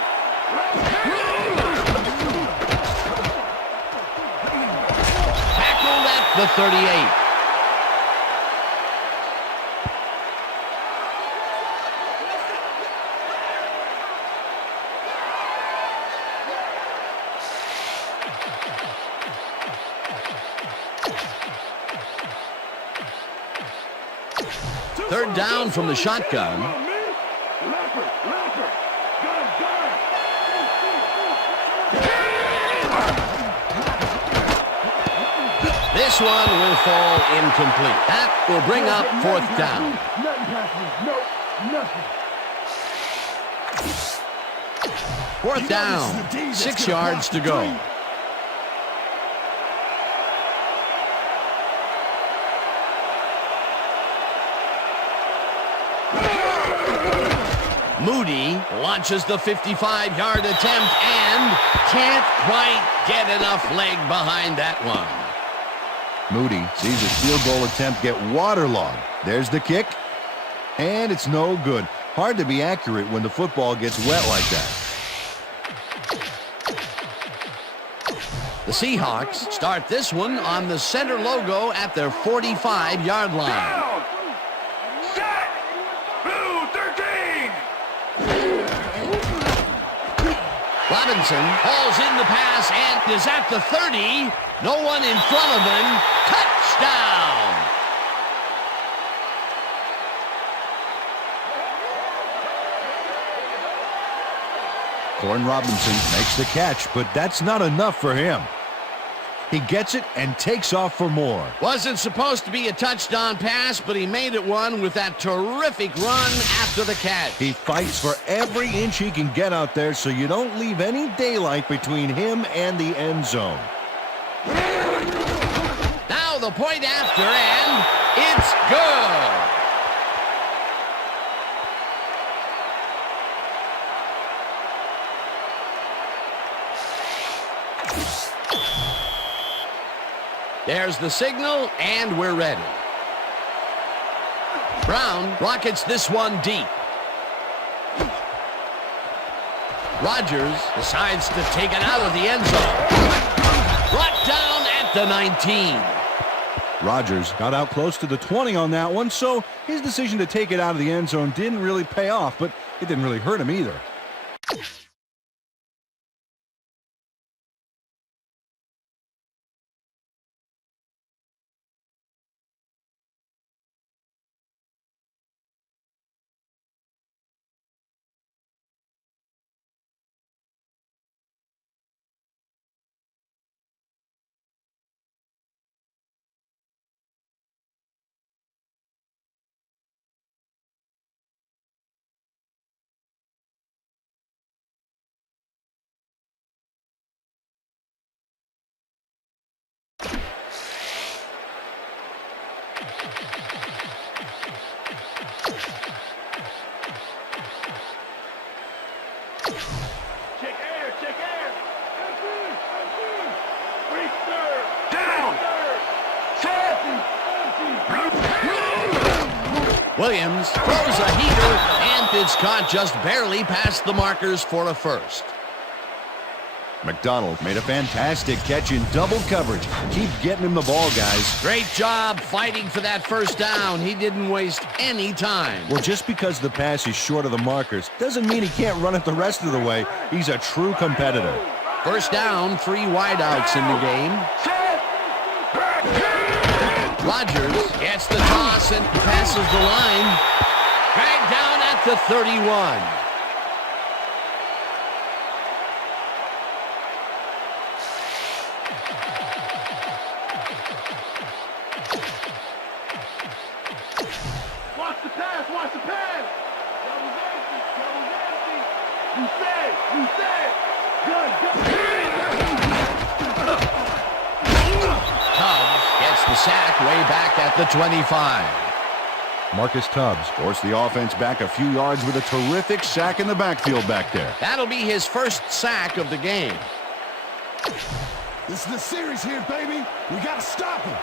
Tackled at the 38. Third down from the shotgun. This one will fall incomplete. That will bring up 4th down. Fourth down, 6 yards to go. Moody launches the 55-yard attempt and can't quite get enough leg behind that one. Moody sees his field goal attempt get waterlogged. There's the kick, and it's no good. Hard to be accurate when the football gets wet like that. The Seahawks start this one on the center logo at their 45-yard line. Robinson hauls in the pass and is at the 30. No one in front of him. Touchdown! Corn Robinson makes the catch, but that's not enough for him. He gets it and takes off for more. Wasn't supposed to be a touchdown pass, but he made it one with that terrific run after the catch. He fights for every inch he can get out there so you don't leave any daylight between him and the end zone. Now the point after, and it's good. There's the signal, and we're ready. Brown rockets this one deep. Rodgers decides to take it out of the end zone. Brought down at the 19. Rodgers got out close to the 20 on that one, so his decision to take it out of the end zone didn't really pay off, but it didn't really hurt him either. Williams throws a heater, and it's caught just barely past the markers for a first. McDonald made a fantastic catch in double coverage. Keep getting him the ball, guys. Great job fighting for that first down. He didn't waste any time. Well, just because the pass is short of the markers doesn't mean he can't run it the rest of the way. He's a true competitor. First down, 3 wideouts in the game. Rodgers gets the toss and passes the line. Dragged down at the 31. Watch the pass, watch the pass. That was empty, You said. Good. Tubbs gets the sack way back at the 25. Marcus Tubbs Forced the offense back a few yards with a terrific sack in the backfield back there. That'll be his first sack of the game. This is the series here, baby. We gotta stop him.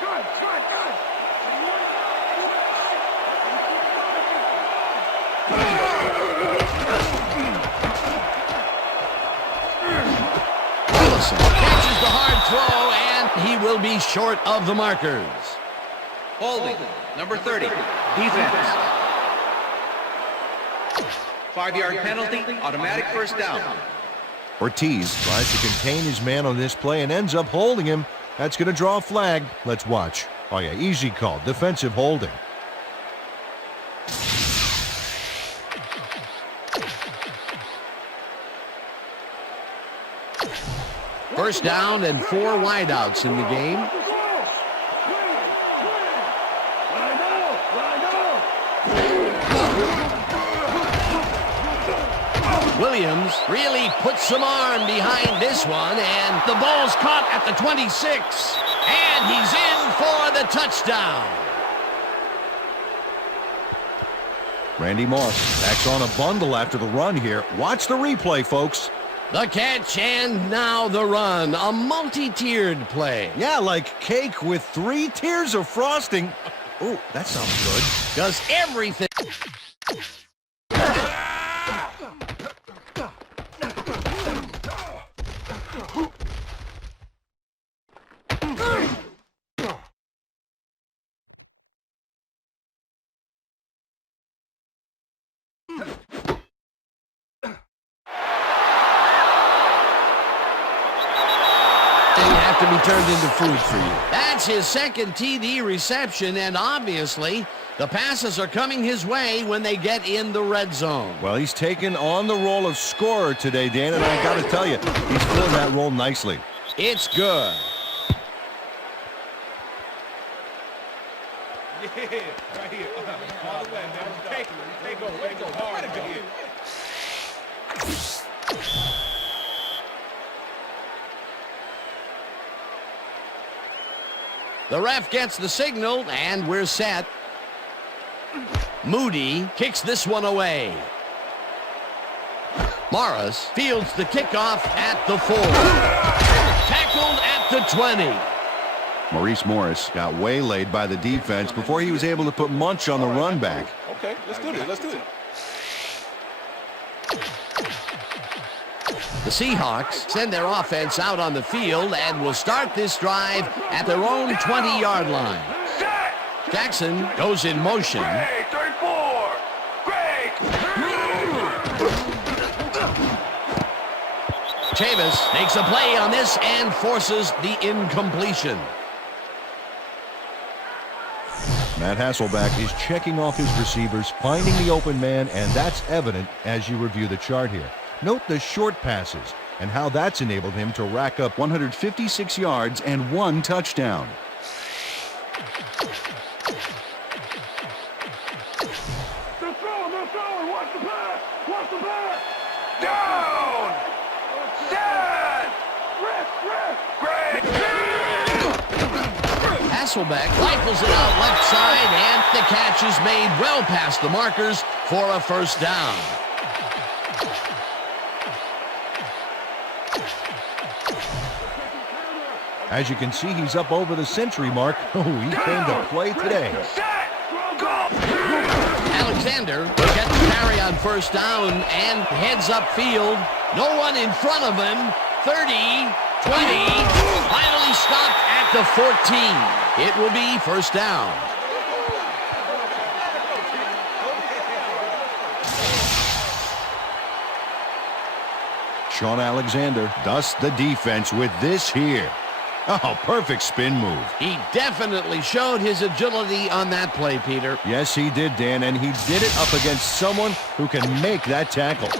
Good. Wilson catches the hard throw, and he will be short of the markers. Holding, number 30, defense. 5-yard penalty, automatic first down. Ortiz tries to contain his man on this play and ends up holding him. That's going to draw a flag. Let's watch. Oh, yeah, easy call. Defensive holding. First down and 4 wideouts in the game. Williams really puts some arm behind this one, and the ball's caught at the 26. And he's in for the touchdown. Randy Moss backs on a bundle after the run here. Watch the replay, folks. The catch and now the run. A multi-tiered play. Yeah, like cake with 3 tiers of frosting. Oh, that sounds good. Does everything. Have to be turned into food for you. That's his second TD reception, and obviously the passes are coming his way when they get in the red zone. Well, he's taken on the role of scorer today, Dan, and I got to tell you, he's filling that role nicely. It's good. Yeah, right here. All the way, man. Take it. Way to go hard right here. The ref gets the signal, and we're set. Moody kicks this one away. Morris fields the kickoff at the 4. Tackled at the 20. Maurice Morris got waylaid by the defense before he was able to put Munch on the run back. Okay, let's do this. The Seahawks send their offense out on the field and will start this drive at their own 20-yard line. Jackson goes in motion. Chavis makes a play on this and forces the incompletion. Matt Hasselbeck is checking off his receivers, finding the open man, and that's evident as you review the chart here. Note the short passes and how that's enabled him to rack up 156 yards and 1 touchdown. They're throwing. Watch the pass. Down! Set! Great. Hasselbeck rifles it out left side, and the catch is made well past the markers for a first down. As you can see, he's up over the century mark. Oh, he came to play today. Alexander will get the carry on first down and heads upfield. No one in front of him. 30, 20, finally stopped at the 14. It will be first down. Sean Alexander dusts the defense with this here. Oh, perfect spin move. He definitely showed his agility on that play, Peter. Yes, he did, Dan, and he did it up against someone who can make that tackle. Hey,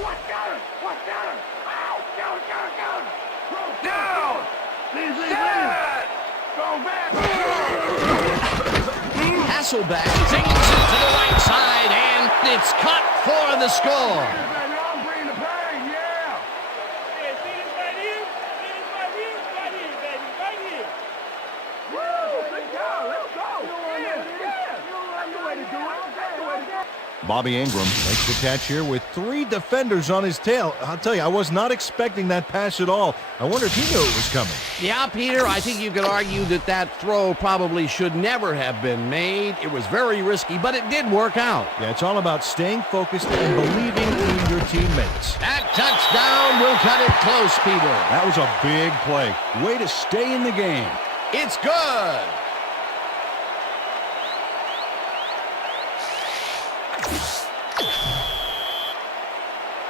watch down. Ow, down. Down! Set! Go back. Hasselbeck sings it to the right side, and it's cut for the score. I'm bringing the pain, yeah. Woo, good job. Let's go. That's the way to do it. Bobby Ingram makes the catch here with 3 defenders on his tail. I'll tell you, I was not expecting that pass at all. I wonder if he knew it was coming. Yeah, Peter, I think you could argue that that throw probably should never have been made. It was very risky, but it did work out. Yeah, it's all about staying focused and believing in your teammates. That touchdown will cut it close, Peter. That was a big play. Way to stay in the game. It's good.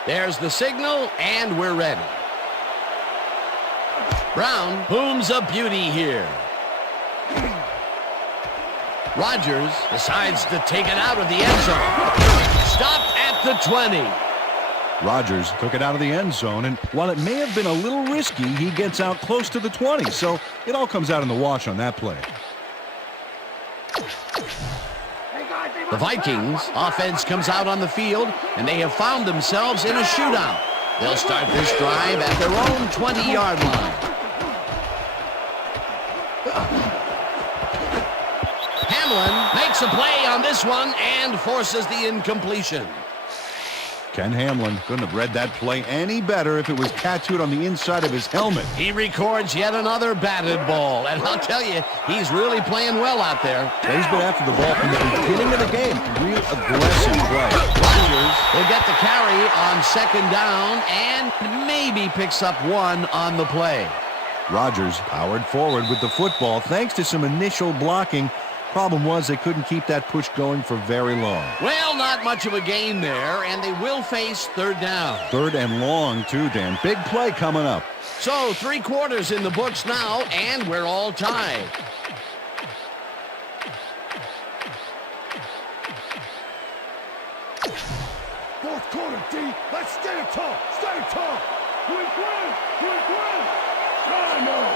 There's the signal, and we're ready. Brown booms a beauty here. Rodgers decides to take it out of the end zone. Stopped at the 20. Rodgers took it out of the end zone, and while it may have been a little risky, he gets out close to the 20, so it all comes out in the wash on that play. The Vikings offense comes out on the field, and they have found themselves in a shootout. They'll start this drive at their own 20-yard line. Hamlin makes a play on this one and forces the incompletion. Ken Hamlin couldn't have read that play any better if it was tattooed on the inside of his helmet. He records yet another batted ball, and I'll tell you, he's really playing well out there. He's been after the ball from the beginning of the game. Real aggressive play. Rodgers will get the carry on second down and maybe picks up 1 on the play. Rodgers powered forward with the football thanks to some initial blocking. Problem was they couldn't keep that push going for very long. Well, not much of a gain there, and they will face third down. 3rd and long, too, Dan. Big play coming up. So 3 quarters in the books now, and we're all tied. Fourth quarter, D. Let's stay tall. Stay tall. Quick. I know.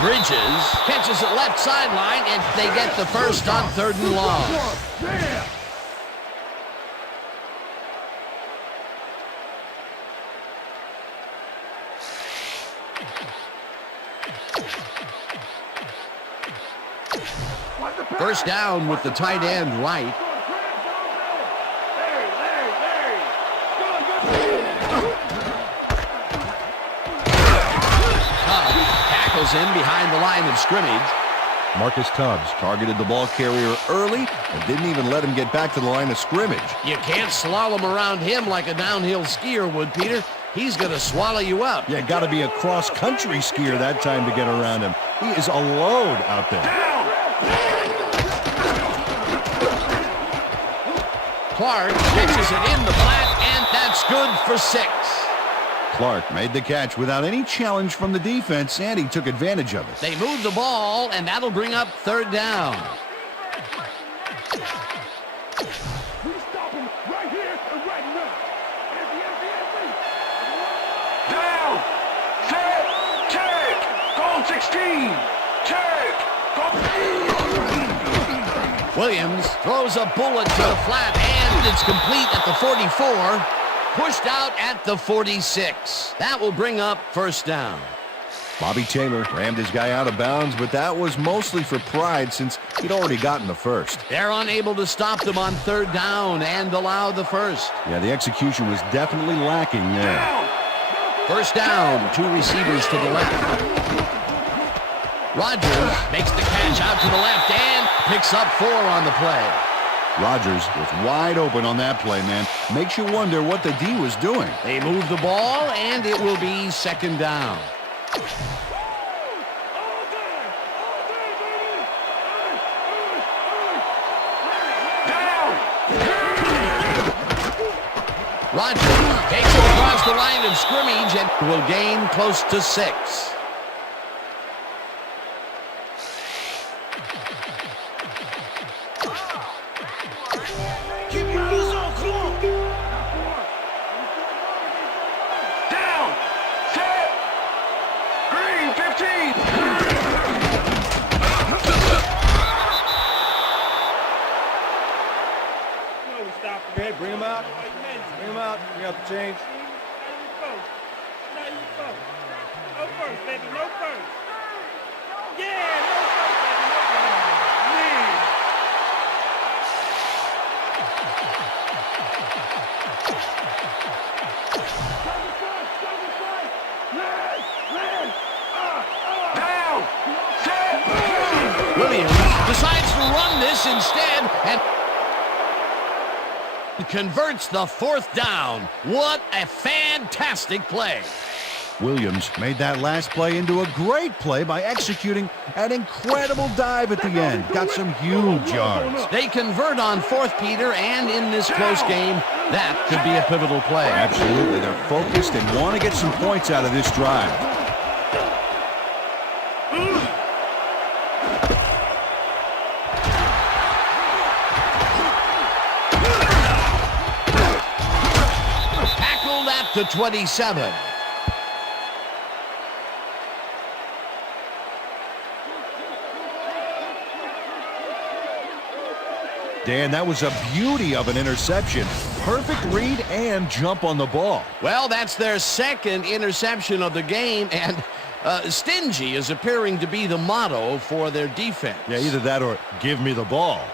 Bridges catches it left sideline, and they get the first on 3rd and long. Yeah. First down with the tight end right. Cobb tackles him behind the line of scrimmage. Marcus Tubbs targeted the ball carrier early and didn't even let him get back to the line of scrimmage. You can't slalom around him like a downhill skier would, Peter. He's going to swallow you up. Yeah, got to be a cross-country skier that time to get around him. He is a load out there. Clark catches it in the flat, and that's good for 6. Clark made the catch without any challenge from the defense, and he took advantage of it. They move the ball, and that'll bring up 3rd down. We stop him right here and right now. Down. Set. Take. Goal 16. Take. Williams throws a bullet to the flat, and it's complete at the 44. Pushed out at the 46. That will bring up 1st down. Bobby Taylor rammed his guy out of bounds, but that was mostly for pride since he'd already gotten the first. They're unable to stop them on 3rd down and allow the 1st. Yeah, the execution was definitely lacking there. 1st down, 2 receivers to the left. Rodgers makes the catch out to the left and picks up 4 on the play. Rodgers was wide open on that play, man. Makes you wonder what the D was doing. They move the ball, and it will be 2nd down. Rodgers takes it across the line of scrimmage and will gain close to 6. Okay, bring him out. Bring him out. Bring out the chains. No first, baby. No first. Yeah, no first, baby. No first. Williams decides to run this instead and converts the 4th down. What a fantastic play. Williams made that last play into a great play by executing an incredible dive at the end. Got some huge yards. They convert on 4th, Peter, and in this close game, that could be a pivotal play. Absolutely. They're focused and want to get some points out of this drive. Tackled at the 27. Dan, that was a beauty of an interception. Perfect read and jump on the ball. Well, that's their 2nd interception of the game, and stingy is appearing to be the motto for their defense. Yeah, either that or give me the ball.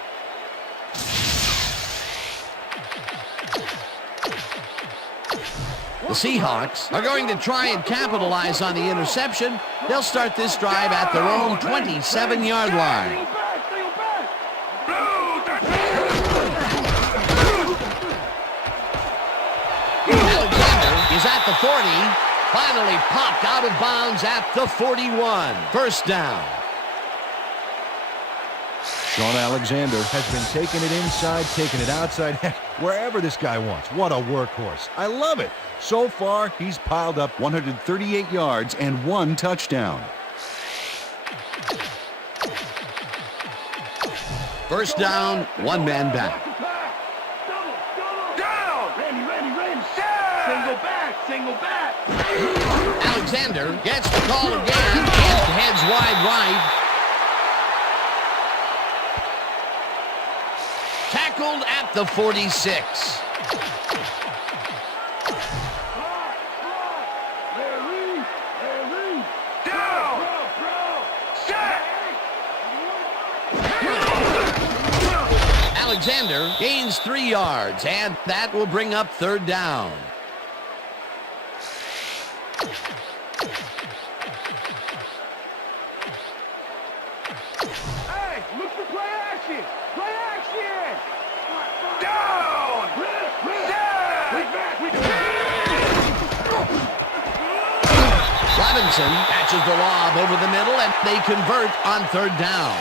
The Seahawks are going to try and capitalize on the interception. They'll start this drive at their own 27-yard line. Alexander is at the 40. Finally popped out of bounds at the 41. 1st down. Sean Alexander has been taking it inside, taking it outside, heck, wherever this guy wants. What a workhorse. I love it. So far, he's piled up 138 yards and 1 touchdown. 1st down, 1 man back. Single back. Alexander gets the call again and heads wide right. Tackled at the 46. Alexander gains 3 yards, and that will bring up 3rd down. Robinson catches the lob over the middle, and they convert on third down.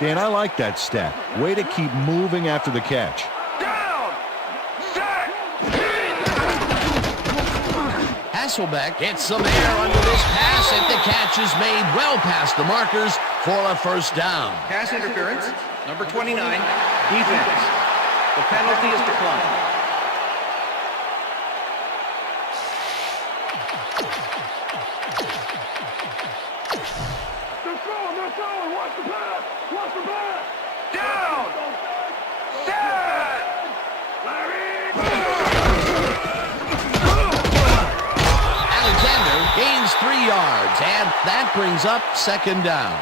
Dan, I like that stat. Way to keep moving after the catch. Hasselbeck gets some air under this pass, and the catch is made well past the markers for a first down. Pass interference, number 29, defense. The penalty is declined. They're throwing. Watch the pass. Watch the pass. Down. Set. Alexander gains 3 yards, and that brings up second down.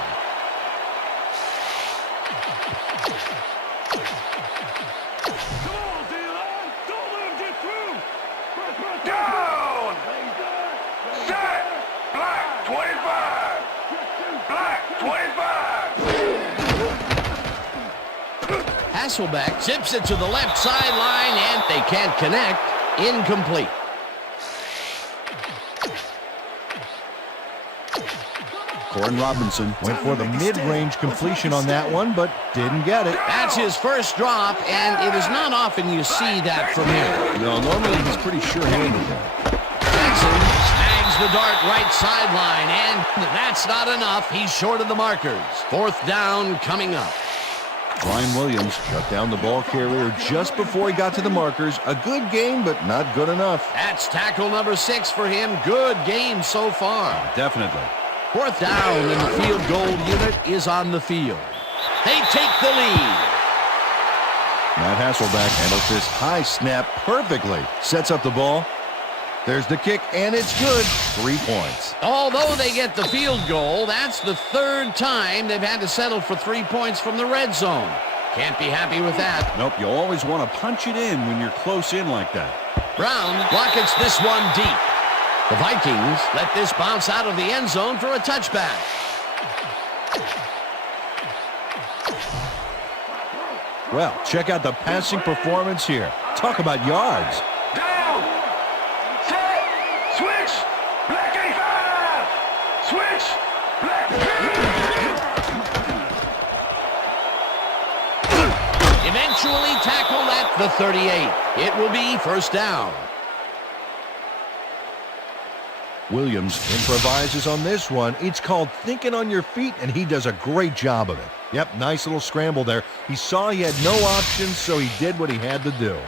Down. Set. Black 25. Black 25. Hasselbeck zips it to the left sideline, and they can't connect. Incomplete. Corin Robinson Went for the mid-range completion on that one, but didn't get it. That's his first drop, and it is not often you see that from him. No, normally he's pretty sure-handed there. Jackson snags the dart right sideline, and that's not enough. He's short of the markers. Fourth down coming up. Brian Williams shut down the ball carrier just before he got to the markers. A good game, but not good enough. That's tackle number 6 for him. Good game so far. definitely. Fourth down, and the field goal unit is on the field. They take the lead. Matt Hasselbeck handles this high snap perfectly. Sets up the ball. There's the kick, and it's good. 3 points. Although they get the field goal, that's the third time they've had to settle for 3 points from the red zone. Can't be happy with that. Nope, you always want to punch it in when you're close in like that. Brown rockets this one deep. The Vikings let this bounce out of the end zone for a touchback. Well, check out the passing performance here. Talk about yards. Down. Set. Switch. Black 85. Switch. Black. Eventually tackled at the 38. It will be first down. Williams improvises on this one. It's called thinking on your feet, and he does a great job of it. Yep, nice little scramble there. He saw he had no options, so he did what he had to do.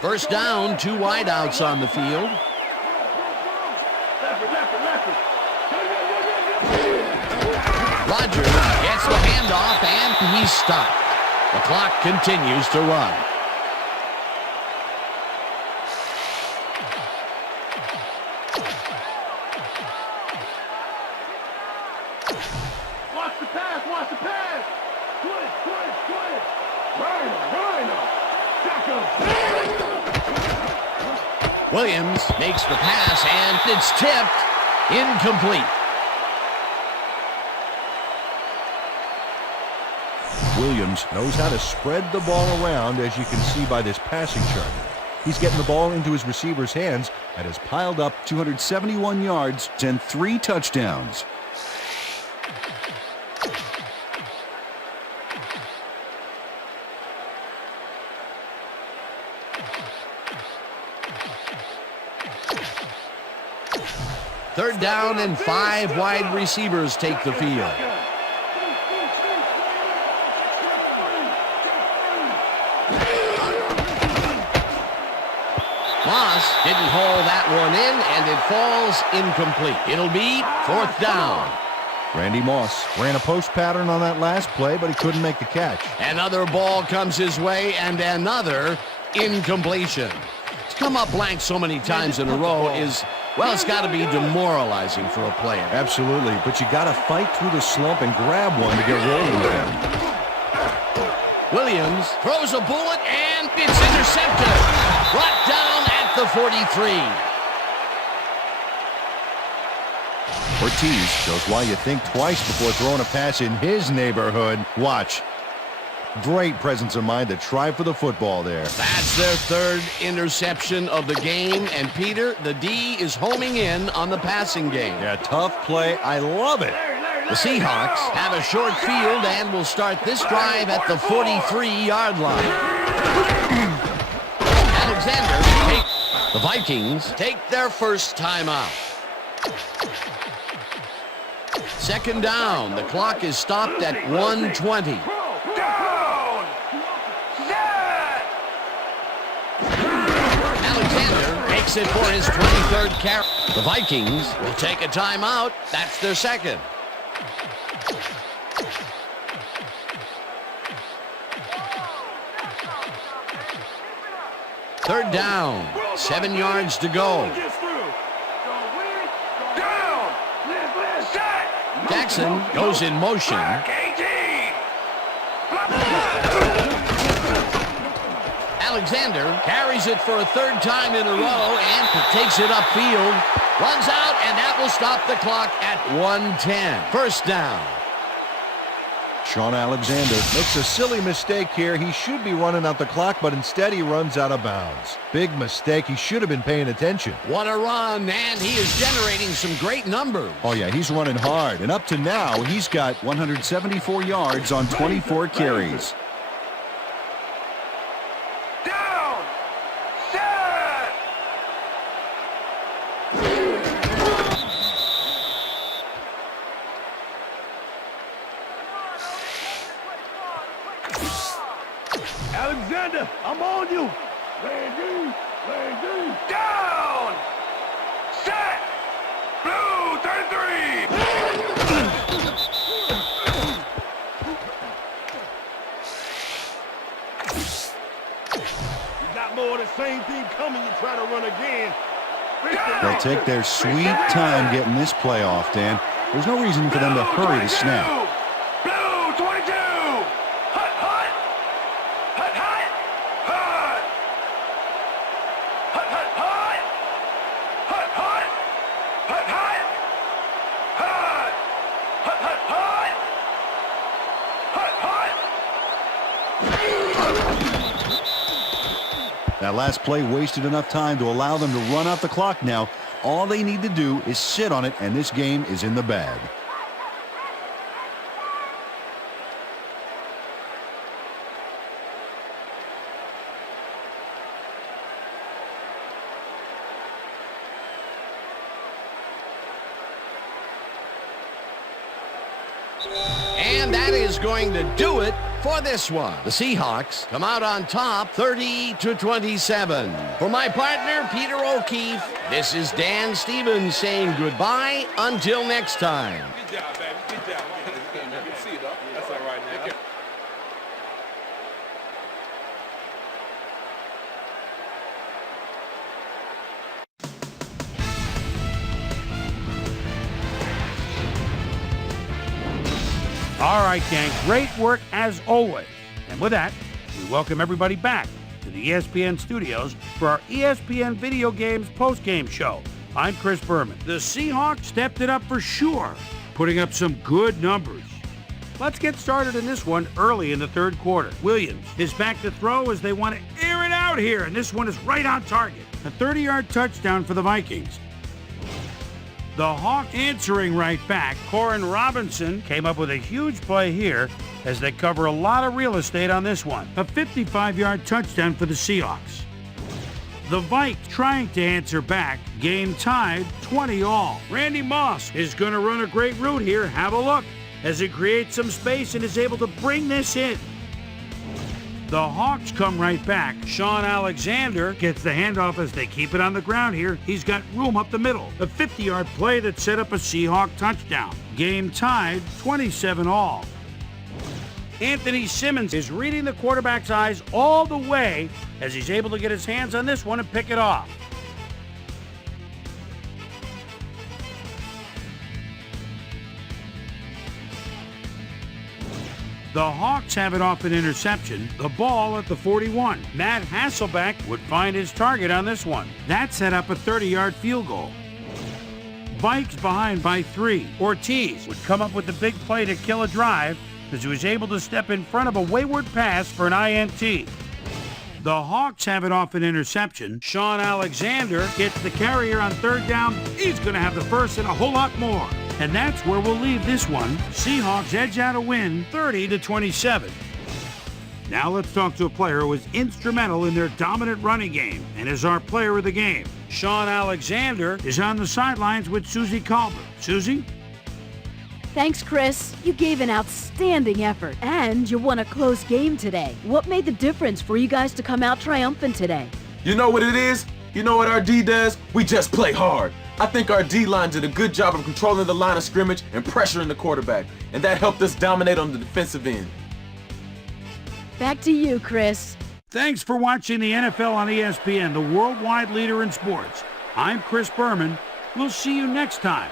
First down, 2 wideouts on the field. Rodgers gets the handoff, and he's stopped. The clock continues to run. Watch the pass. Watch the pass. Good. Rhino. Williams makes the pass, and it's tipped. Incomplete. Williams knows how to spread the ball around, as you can see by this passing chart. He's getting the ball into his receiver's hands and has piled up 271 yards and 3 touchdowns. Third down, and 5 wide receivers take the field. Moss didn't haul that one in, and it falls incomplete. It'll be fourth down. Randy Moss ran a post pattern on that last play, but he couldn't make the catch. Another ball comes his way, and another incompletion. To come up blank so many times in a row is, well, it's got to be demoralizing for a player. Absolutely, but you got to fight through the slump and grab one to get rolling again. Williams throws a bullet, and it's intercepted. Brought down at the 43. Ortiz shows why you think twice before throwing a pass in his neighborhood. Watch. Great presence of mind to try for the football there. That's their third interception of the game. And Peter, the D is homing in on the passing game. Yeah, tough play. I love it. The Seahawks have a short field and will start this drive at the 43-yard line. Alexander, the Vikings take their first timeout. Second down. The clock is stopped at 1:20. Alexander makes it for his 23rd carry. The Vikings will take a timeout. That's their second. Third down. 7 yards to go. Jackson goes in motion. Alexander carries it for a third time in a row and takes it upfield. Runs out, and that will stop the clock at 1:10. First down. Sean Alexander makes a silly mistake here. He should be running out the clock, but instead he runs out of bounds. Big mistake. He should have been paying attention. What a run, and he is generating some great numbers. Oh, yeah, he's running hard. And up to now, he's got 174 yards on 24 carries. Down! Set! Alexander, I'm on you. Landing! Down! Set! Blue 33! You got more of the same thing coming. You try to run again. They'll take their sweet time getting this play off, Dan. There's no reason for them to hurry the snap. Blue 22! Hut, hut! Hut, hut! Hut! Hut, hut, hut! Hut, hut! Hut, hut! Hut! Hut, hut, hut! Hut, hut! That last play wasted enough time to allow them to run out the clock now. All they need to do is sit on it, and this game is in the bag. And that is going to do it for this one. The Seahawks come out on top 30-27. For my partner, Peter O'Keefe, this is Dan Stevens saying goodbye until next time. Good job, baby. Good job. Good to see you, though. That's all right now. All right, gang, great work as always. And with that, we welcome everybody back to the ESPN studios for our ESPN Video Games postgame show. I'm Chris Berman. The Seahawks stepped it up for sure, putting up some good numbers. Let's get started in this one early in the third quarter. Williams is back to throw as they want to air it out here, and this one is right on target. A 30-yard touchdown for the Vikings. The Hawks answering right back. Corin Robinson came up with a huge play here as they cover a lot of real estate on this one. A 55-yard touchdown for the Seahawks. The Vikes trying to answer back. Game tied 20-all. Randy Moss is going to run a great route here. Have a look as he creates some space and is able to bring this in. The Hawks come right back. Sean Alexander gets the handoff as they keep it on the ground here. He's got room up the middle. A 50-yard play that set up a Seahawk touchdown. Game tied 27-all. Anthony Simmons is reading the quarterback's eyes all the way as he's able to get his hands on this one and pick it off. The Hawks have it off an interception, the ball at the 41. Matt Hasselbeck would find his target on this one. That set up a 30-yard field goal. Vikes behind by 3. Ortiz would come up with the big play to kill a drive as he was able to step in front of a wayward pass for an INT. The Hawks have it off an interception. Sean Alexander gets the carrier on 3rd down. He's going to have the first and a whole lot more. And that's where we'll leave this one. Seahawks edge out a win, 30-27. Now let's talk to a player who was instrumental in their dominant running game and is our player of the game. Sean Alexander is on the sidelines with Susie Colbert. Susie? Thanks, Chris. You gave an outstanding effort, and you won a close game today. What made the difference for you guys to come out triumphant today? You know what it is? You know what our D does? We just play hard. I think our D-line did a good job of controlling the line of scrimmage and pressuring the quarterback, and that helped us dominate on the defensive end. Back to you, Chris. Thanks for watching the NFL on ESPN, the worldwide leader in sports. I'm Chris Berman. We'll see you next time.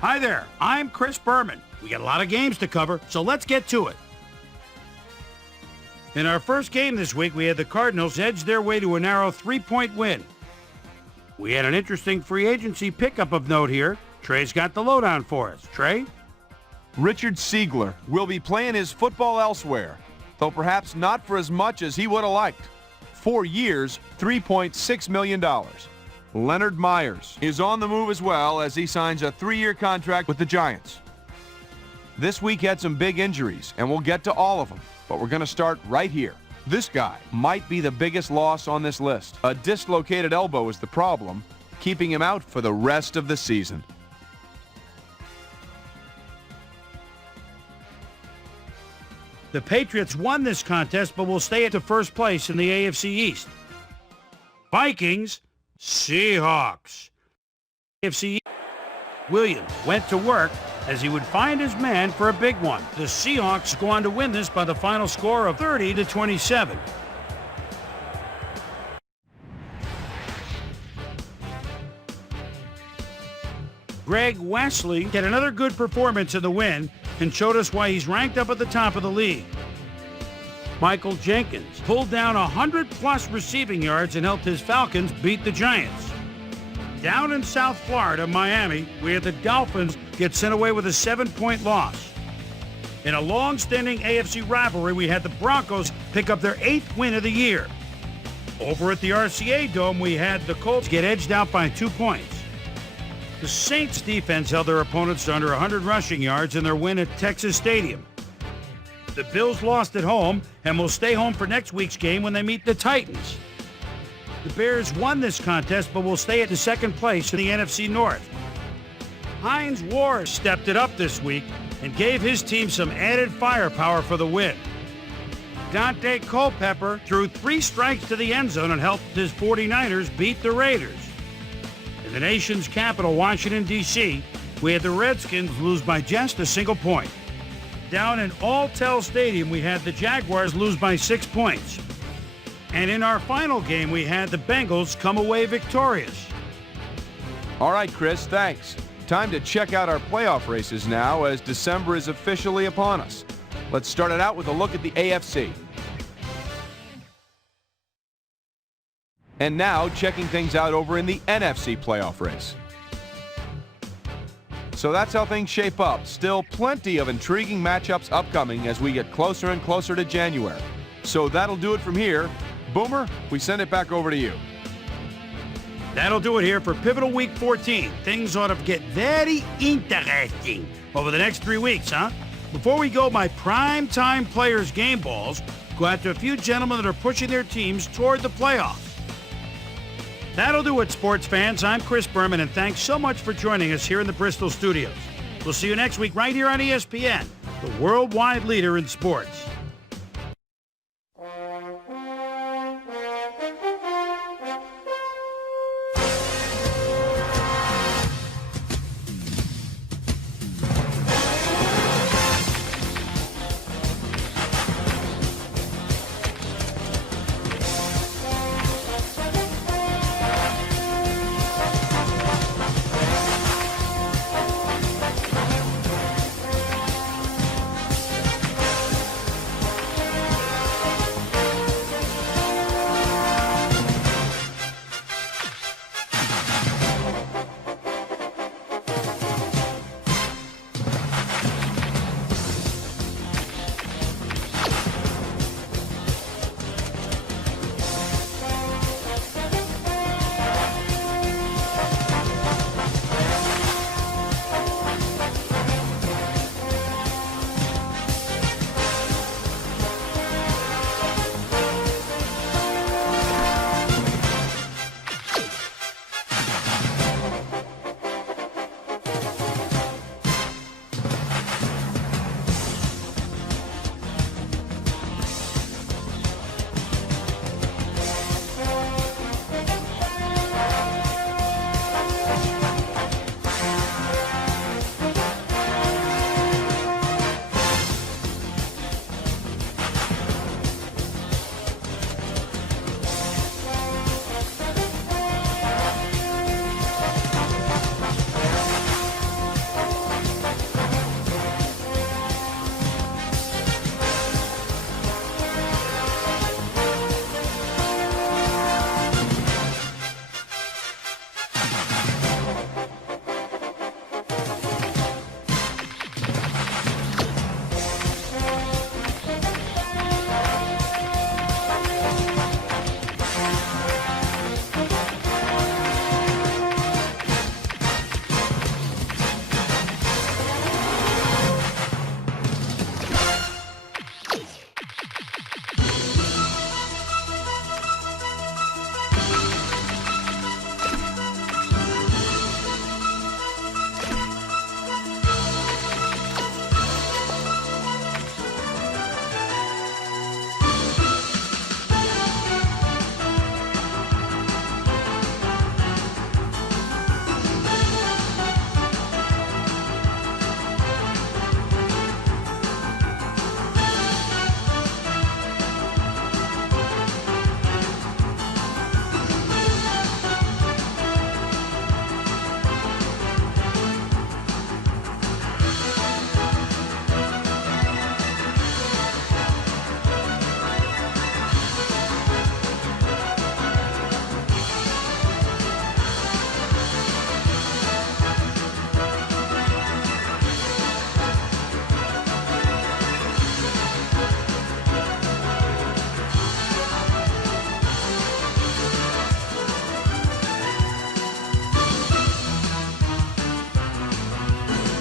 Hi there, I'm Chris Berman. We got a lot of games to cover, so let's get to it. In our first game this week, we had the Cardinals edge their way to a narrow 3-point win. We had an interesting free agency pickup of note here. Trey's got the lowdown for us. Trey? Richard Siegler will be playing his football elsewhere, though perhaps not for as much as he would have liked. 4 years, $3.6 million. Leonard Myers is on the move as well as he signs a 3-year contract with the Giants. This week had some big injuries, and we'll get to all of them, but we're going to start right here. This guy might be the biggest loss on this list. A dislocated elbow is the problem, keeping him out for the rest of the season. The Patriots won this contest, but will stay at the first place in the AFC East. Vikings, Seahawks. AFC Williams went to work as he would find his man for a big one. The Seahawks go on to win this by the final score of 30-27. Greg Wesley had another good performance in the win and showed us why he's ranked up at the top of the league. Michael Jenkins pulled down 100-plus receiving yards and helped his Falcons beat the Giants. Down in South Florida, Miami, we had the Dolphins get sent away with a 7-point loss. In a long-standing AFC rivalry, we had the Broncos pick up their 8th win of the year. Over at the RCA Dome, we had the Colts get edged out by 2 points. The Saints defense held their opponents to under 100 rushing yards in their win at Texas Stadium. The Bills lost at home and will stay home for next week's game when they meet the Titans. The Bears won this contest but will stay at the second place in the NFC North. Hines Ward stepped it up this week and gave his team some added firepower for the win. Dante Culpepper threw 3 strikes to the end zone and helped his 49ers beat the Raiders. In the nation's capital, Washington, D.C., we had the Redskins lose by just a single point. Down in Alltel Stadium, we had the Jaguars lose by 6 points. And in our final game, we had the Bengals come away victorious. All right, Chris, thanks. Time to check out our playoff races now as December is officially upon us. Let's start it out with a look at the AFC. And now, checking things out over in the NFC playoff race. So that's how things shape up. Still plenty of intriguing matchups upcoming as we get closer and closer to January. So that'll do it from here. Boomer, we send it back over to you. That'll do it here for Pivotal Week 14. Things ought to get very interesting over the next 3 weeks, huh? Before we go, my prime-time players' game balls go out to a few gentlemen that are pushing their teams toward the playoffs. That'll do it, sports fans. I'm Chris Berman, and thanks so much for joining us here in the Bristol studios. We'll see you next week right here on ESPN, the worldwide leader in sports.